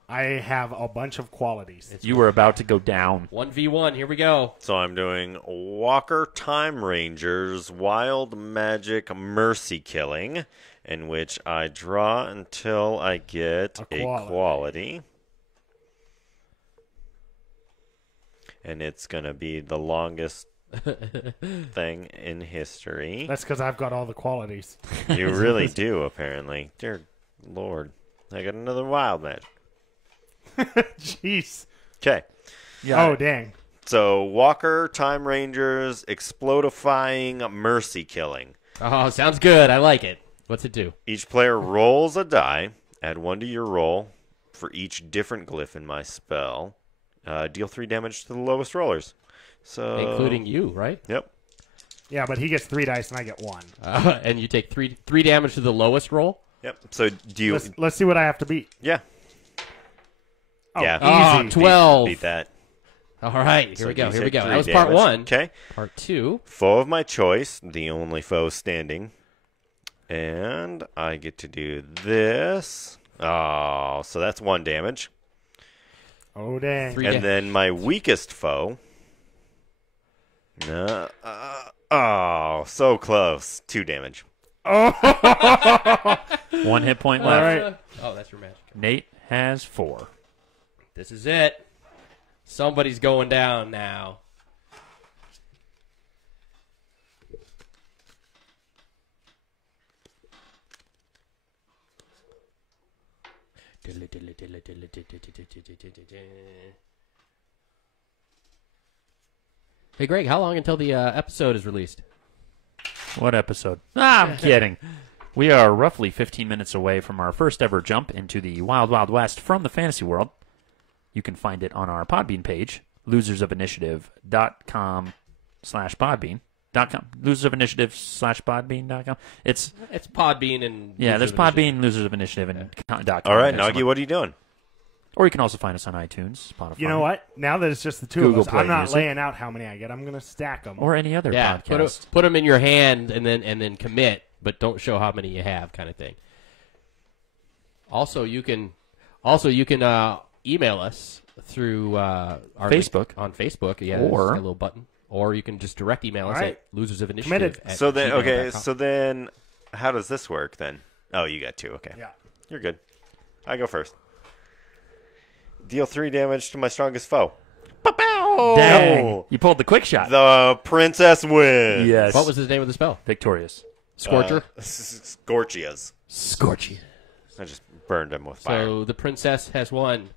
I have a bunch of qualities. You were about to go down. 1v1. Here we go. So I'm doing Walker Time Rangers Wild Magic Mercy Killing, in which I draw until I get A quality. quality. And it's going to be the longest thing in history. That's because I've got all the qualities. You really do, apparently. Dear Lord. I got another Wild Magic. Jeez. Okay. Oh, dang. So Walker Time Rangers Explodifying Mercy Killing. Oh, sounds good. I like it. What's it do? Each player rolls a die. Add 1 to your roll for each different glyph in my spell. Deal 3 damage to the lowest rollers. So Including you, right? Yep. Yeah, but he gets 3 dice and I get 1. And you take three damage to the lowest roll? Yep. So do you? Let's see what I have to beat. Yeah. Oh, Yeah. easy. 12. Beat that. All right. Here So we go. you Here we take go. 3 That was part damage. 1. Okay. Part 2. Foe of my choice, the only foe standing, and I get to do this. Oh, so that's 1 damage. Oh, dang. 3 And then my weakest foe. No. Oh, so close. 2 damage. 1 hit point left. All right. Oh, that's your magic. Nate has 4. This is it. Somebody's going down now. Hey, Greg, how long until the episode is released? What episode? I'm kidding. We are roughly 15 minutes away from our first ever jump into the Wild Wild West from the fantasy world. You can find it on our Podbean page, losersofinitiative.com/Podbean. Losersofinitiative/Podbean.com. It's Podbean and there's Losers of Initiative. Podbean, Losers of Initiative, and .com. All right, There's Nagi, what are you doing? Or you can also find us on iTunes, Spotify. You know what? Now that it's just the two Google of us, Play I'm not Music. laying out how many I get. I'm going to stack them. Or any other Yeah, podcast. put them in your hand and then commit, but don't show how many you have, kind of thing. Also, you can email us through our Facebook. link on Facebook. Yeah, Or- there's a little button. Or you can just direct email us All right. at Losers of Initiative. Committed. at So then, okay, gmail.com. so then, how does this work then? Oh, you got 2. Okay. Yeah. You're good. I go first. Deal 3 damage to my strongest foe. Pow! Dang. No. You pulled the quick shot. The princess wins. Yes. What was the name of the spell? Victorious. Scorcher. Scorchias. Scorchy. I just burned him with fire. So the princess has won,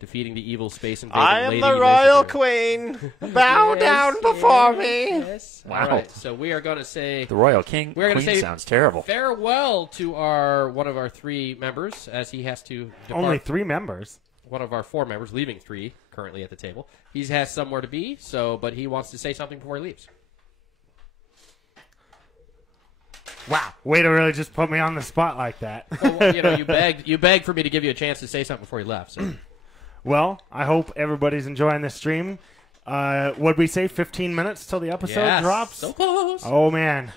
defeating the evil space invading I am lady the royal Laser. queen. Bow Yes, down before yes, me. Yes. Wow. All right. So we are going to say The Royal King We're gonna Queen say- sounds terrible. farewell to one of our 3 members, as he has to depart. Only 3 members. One of our 4 members, leaving 3 currently at the table. He has somewhere to be, but he wants to say something before he leaves. Wow. Way to really just put me on the spot like that. Well, you begged for me to give you a chance to say something before he left. So. Well, I hope everybody's enjoying this stream. What'd we say, 15 minutes till the episode Yes, drops? so close. Oh, man.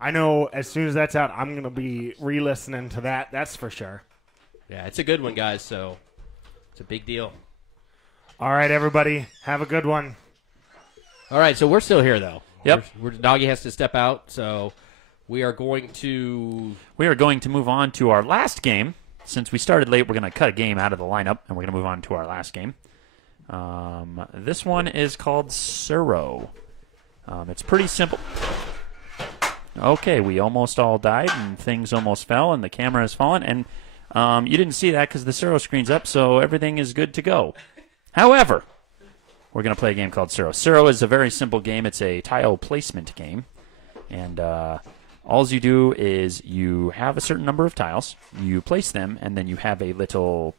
I know as soon as that's out, I'm going to be re-listening to that. That's for sure. Yeah, it's a good one, guys. So it's a big deal. All right, everybody. Have a good one. All right, so we're still here though. Yep. Doggy has to step out, so we are going to. We are going to move on to our last game. Since we started late, we're going to cut a game out of the lineup, and we're going to move on to our last game. This one is called Tsuro. It's pretty simple. Okay, we almost all died, and things almost fell, and the camera has fallen, and you didn't see that because the Tsuro screen's up, so everything is good to go. However, we're going to play a game called Tsuro. Tsuro is a very simple game. It's a tile placement game, and all you do is you have a certain number of tiles, you place them, and then you have a little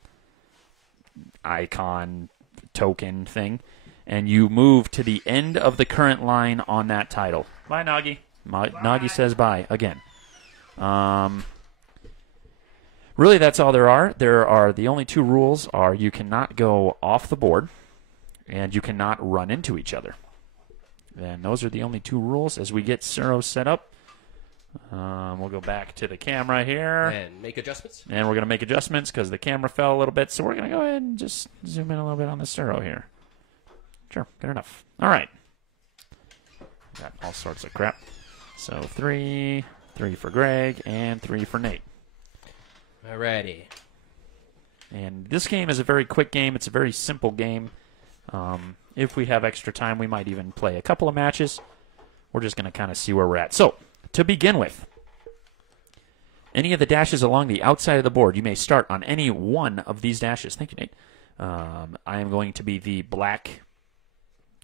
icon token thing, and you move to the end of the current line on that tile. Bye, Nagi. Nagi says bye again. Really, that's all there are. The only 2 rules are you cannot go off the board, and you cannot run into each other. And those are the only 2 rules. As we get Tsuro set up, we'll go back to the camera here. And make adjustments. And we're going to make adjustments because the camera fell a little bit. So we're going to go ahead and just zoom in a little bit on the Tsuro here. Sure, good enough. All right. Got all sorts of crap. So 3 for Greg, and 3 for Nate. Alrighty. And this game is a very quick game. It's a very simple game. If we have extra time, we might even play a couple of matches. We're just going to kind of see where we're at. So, to begin with, any of the dashes along the outside of the board, you may start on any one of these dashes. Thank you, Nate. I am going to be the black...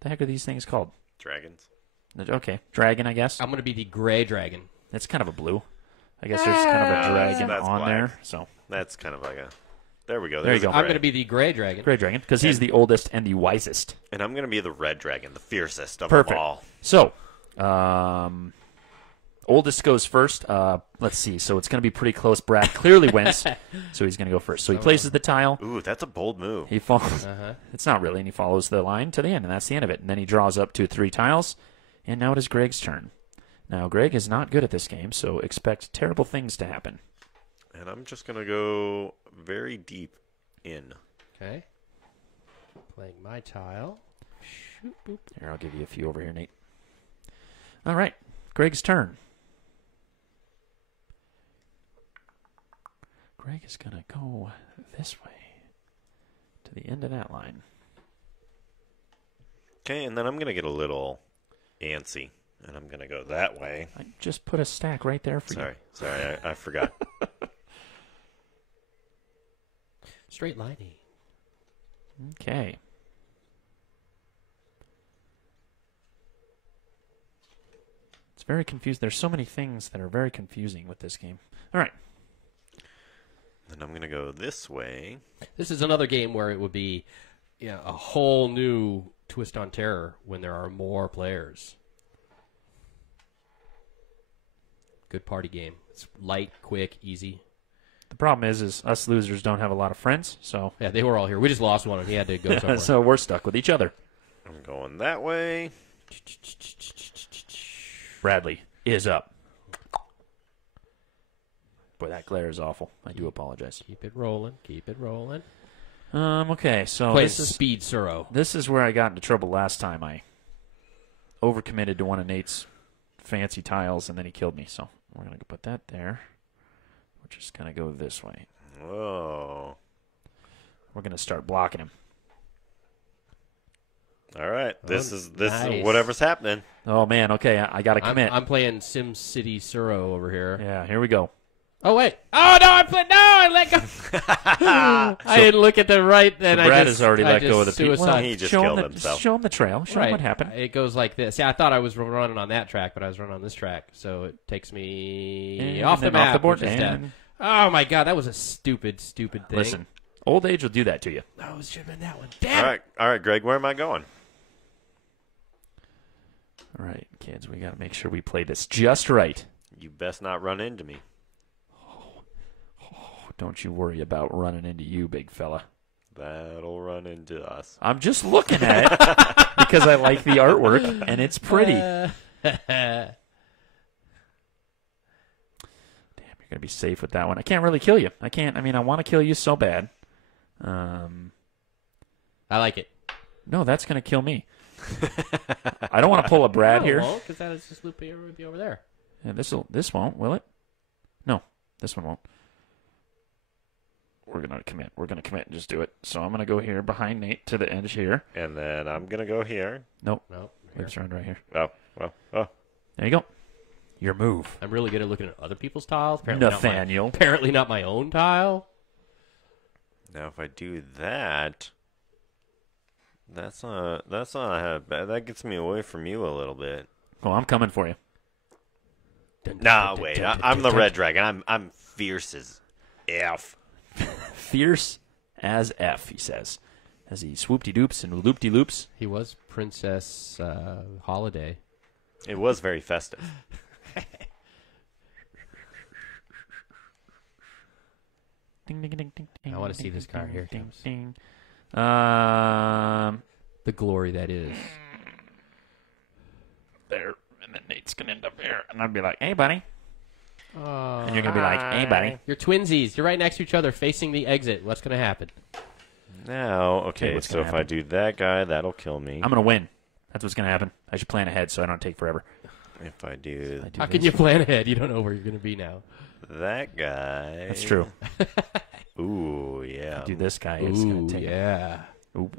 The heck are these things called? Dragons. Okay, dragon, I guess. I'm going to be the gray dragon. It's kind of a blue. I guess there's kind of a dragon that's on black. there. So That's kind of like a... There we go. There you There's go. a I'm gray. going to be the gray dragon. gray dragon, because he's the oldest and the wisest. And I'm going to be the red dragon, the fiercest of Perfect. them all. So, oldest goes first. Let's see. So it's going to be pretty close. Brad clearly wins, so he's going to go first. So he places the tile. Ooh, that's a bold move. He follows. It's not really, and he follows the line to the end, and that's the end of it. And then he draws up to 3 tiles, and now it is Greg's turn. Now, Greg is not good at this game, so expect terrible things to happen. And I'm just going to go very deep in. Okay. Playing my tile. Shoot, boop. Here, I'll give you a few over here, Nate. All right, Greg's turn. Greg is going to go this way to the end of that line. Okay, and then I'm going to get a little antsy. And I'm going to go that way. I just put a stack right there for you. Sorry, I forgot. Straight lining. Okay. It's very confused. There's so many things that are very confusing with this game. All right. Then I'm going to go this way. This is another game where it would be a whole new twist on terror when there are more players. Good party game. It's light, quick, easy. The problem is us losers don't have a lot of friends, so Yeah, they were all here. We just lost one, and he had to go somewhere. so we're stuck with each other. I'm going that way. Bradley is up. Boy, that glare is awful. I do apologize. Keep it rolling. Keep it rolling. Okay, so Play this is Speed Tsuro. this is where I got into trouble last time. I overcommitted to one of Nate's fancy tiles, and then he killed me. So we're gonna put that there. We're just gonna go this way. Whoa. We're gonna start blocking him. All right. This is nice. whatever's happening. Oh man, okay, I gotta commit. I'm playing Sim City Tsuro over here. Yeah, here we go. Oh wait! Oh no! I let go. I didn't look at the right. Then Brad I just, has already I let go of the just people. suicide. He just show killed him himself. Show him the trail. Show him what happened. It goes like this. Yeah, I thought I was running on that track, but I was running on this track, so it takes me And off the then map. off the board. which is dead. And Oh my god, that was a stupid thing. listen, old age will do that to you. Oh, it should have been that one. Damn. All right, Greg. Where am I going? All right, kids, we got to make sure we play this just right. You best not run into me. Don't you worry about running into you, big fella. That'll run into us. I'm just looking at it because I like the artwork and it's pretty. Damn, you're gonna be safe with that one. I can't really kill you. I can't. I mean, I want to kill you so bad. I like it. No, that's gonna kill me. I don't want to pull a Brad here. because that is just loopy over there. Yeah, this won't, will it? No, this one won't. We're gonna commit. We're gonna commit and just do it. So I'm gonna go here behind Nate to the edge here. And then I'm going to go here. Nope. Nope. Let's run right here. Oh, well. Oh. There you go. Your move, I'm really good at looking at other people's tiles. Nathaniel. Apparently not my own tile. Now, if I do that, that's not bad. That gets me away from you a little bit. Oh, I'm coming for you. Nah, wait. I'm the red dragon. I'm fierce as F. Fierce as F, he says, as he swoop-de-doops and loop-de-loops. He was Princess Holiday. It was very festive. Ding, ding, ding, ding, ding, I wanna see ding, this card. ding, Here it ding, comes. ding. The glory that is. There, and then Nate's gonna end up here, and I'd be like, "Hey, buddy," Oh, and you're gonna be like, "Hey, buddy." you're twinsies. You're right next to each other, facing the exit. What's going to happen? Now, Okay, okay, what's so gonna if I happen? do that guy, that'll kill me. I'm gonna win. That's what's gonna happen. I should plan ahead so I don't take forever. If I do I do How can this. you plan ahead? You don't know where you're going to be now. that guy. That's true. Ooh, yeah. Do this guy. It's gonna Ooh, take. yeah. Ooh.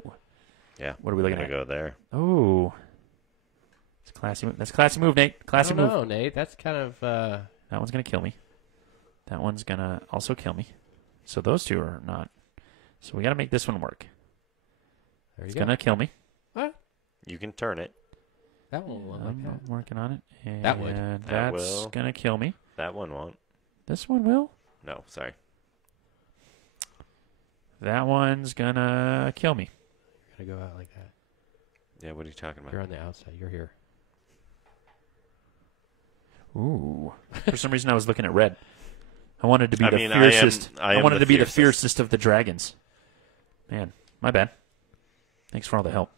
Yeah. What are we looking I'm at? gonna go there. Ooh. It's classy. That's a classy move, Nate. I Classy don't move. know, Nate. That's kind of... That one's gonna kill me. That one's gonna also kill me. So those two are not. So we gotta make this one work. there you It's go. gonna kill me. What? You can turn it. That one won't like that. I'm working on it. And That would. That that's will. gonna kill me. That one won't. This one will. No, sorry. That one's gonna kill me. You're going to go out like that. Yeah, what are you talking about? You're on the outside. You're here. Ooh. For some reason, I was looking at red. I wanted to be I the mean, I am- fiercest. I am wanted the to be fiercest. the fiercest of the dragons. Man, my bad. Thanks for all the help.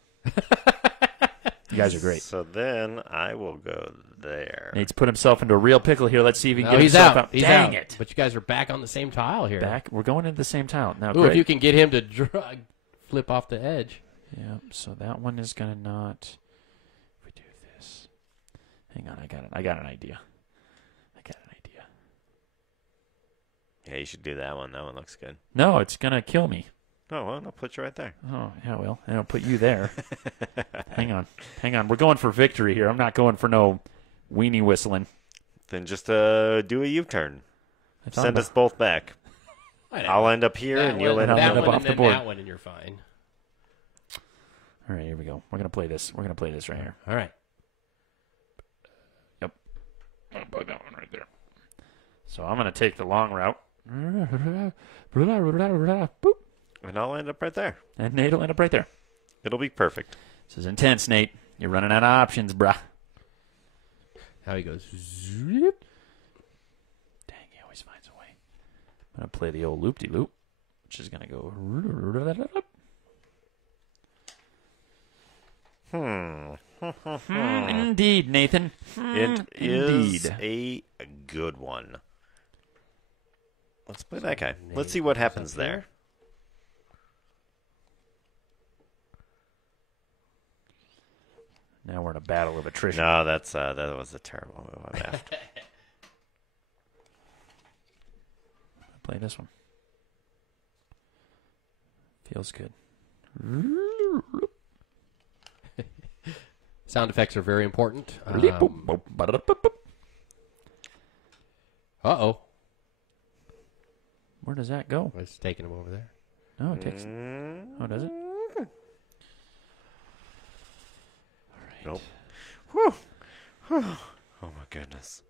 You guys are great. So then I will go there. Nate's put himself into a real pickle here. Let's see if he can No, get he's himself out. He's Dang out. it. But you guys are back on the same tile here. Back. We're going into the same tile. Now, Ooh, Greg. if you can get him to flip off the edge. Yeah, so that one is going to not... If we do this... Hang on, I got an idea. Yeah, you should do that one. That one looks good. No, it's going to kill me. Oh, well, I'll put you right there. Oh, yeah, well, and I'll put you there. Hang on. We're going for victory here. I'm not going for no weenie whistling. Then just do a U-turn. I thought Send about- us both back. I'll end up here, and you'll end I'll up end that up one off and the then board. that one, and you're fine. All right, here we go. We're going to play this. We're going to play this right here. All right. Yep. I'll put that one right there. So I'm going to take the long route. Boop. And I'll end up right there. And Nate will end up right there. It'll be perfect. This is intense, Nate. You're running out of options, brah. How he goes. Dang, he always finds a way. I'm going to play the old loop-de-loop, which is going to go... Indeed, Nathan. It is Indeed. a good one. Let's play that guy. Let's see what happens there. Now we're in a battle of attrition. No, that was a terrible move. I'm after. Play this one. Feels good. Sound effects are very important. Uh-oh. Where does that go? It's taking him over there. No, it takes... Oh, does it? Nope. Whew. Whew. Oh, my goodness.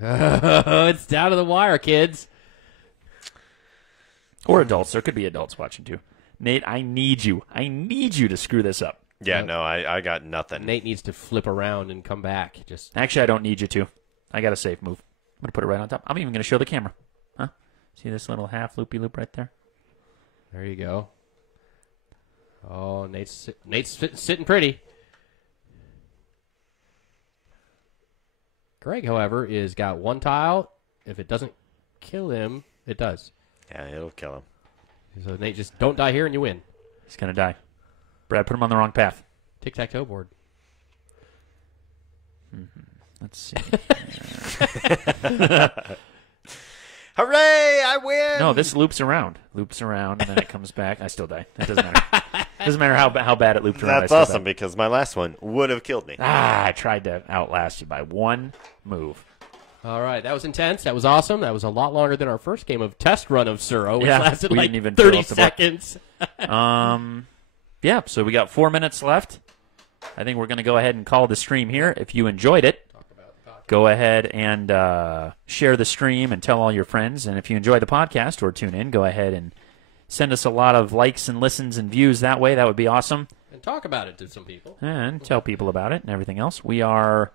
It's down to the wire, kids. Or adults. There could be adults watching, too. Nate, I need you. I need you to screw this up. Yeah, no, I got nothing. Nate needs to flip around and come back. Actually, I don't need you to. I got a safe move. I'm going to put it right on top. I'm even going to show the camera. Huh? See this little half loopy-loop right there? There you go. Oh, Nate's sitting pretty. Greg, however, is got one tile. If it doesn't kill him, it does. Yeah, it'll kill him. So Nate, just don't die here and you win. He's going to die. Brad, put him on the wrong path. Tic-tac-toe board. Let's see. Hooray! I win! No, this loops around. Loops around, and then it comes back. I still die. It doesn't matter. Doesn't matter how bad it looped around. That's awesome, because my last one would have killed me. I tried to outlast you by one move. All right, that was intense. That was awesome. That was a lot longer than our first game of test run of Tsuro, which lasted we like didn't even 30 fill up the book. seconds. Yeah, so we got 4 minutes left. I think we're going to go ahead and call the stream here. If you enjoyed it, go ahead and share the stream and tell all your friends. And if you enjoy the podcast or tune in, go ahead and send us a lot of likes and listens and views that way. That would be awesome. And talk about it to some people. And tell people about it and everything else. We are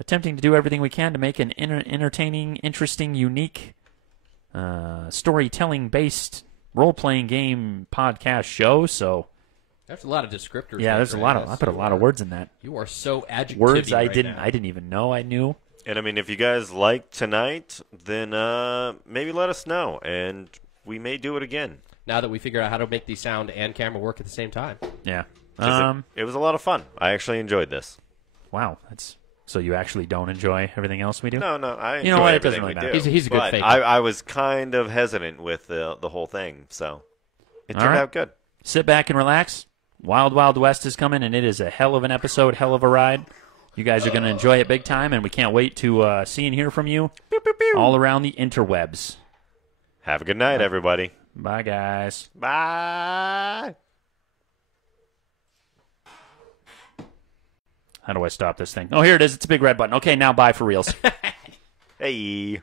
attempting to do everything we can to make an entertaining, interesting, unique, storytelling-based role-playing game podcast show. So There's a lot of descriptors. yeah, there's a lot of. I put a lot of words in that. You are so adjective. Words I didn't even know I knew. And I mean, if you guys liked tonight, then maybe let us know, and we may do it again. Now that we figure out how to make the sound and camera work at the same time. Yeah. It was a lot of fun. I actually enjoyed this. Wow. So you actually don't enjoy everything else we do? No, I enjoy You know what? It doesn't everything really we matter. do. He's a good but faker. I was kind of hesitant with the whole thing, so it turned out good. Sit back and relax. Wild Wild West is coming, and it is a hell of an episode, hell of a ride. You guys are going to enjoy it big time, and we can't wait to see and hear from you all around the interwebs. Have a good night, everybody. Bye, guys. Bye. How do I stop this thing? Oh, here it is. It's a big red button. Okay, now bye for reals. Hey.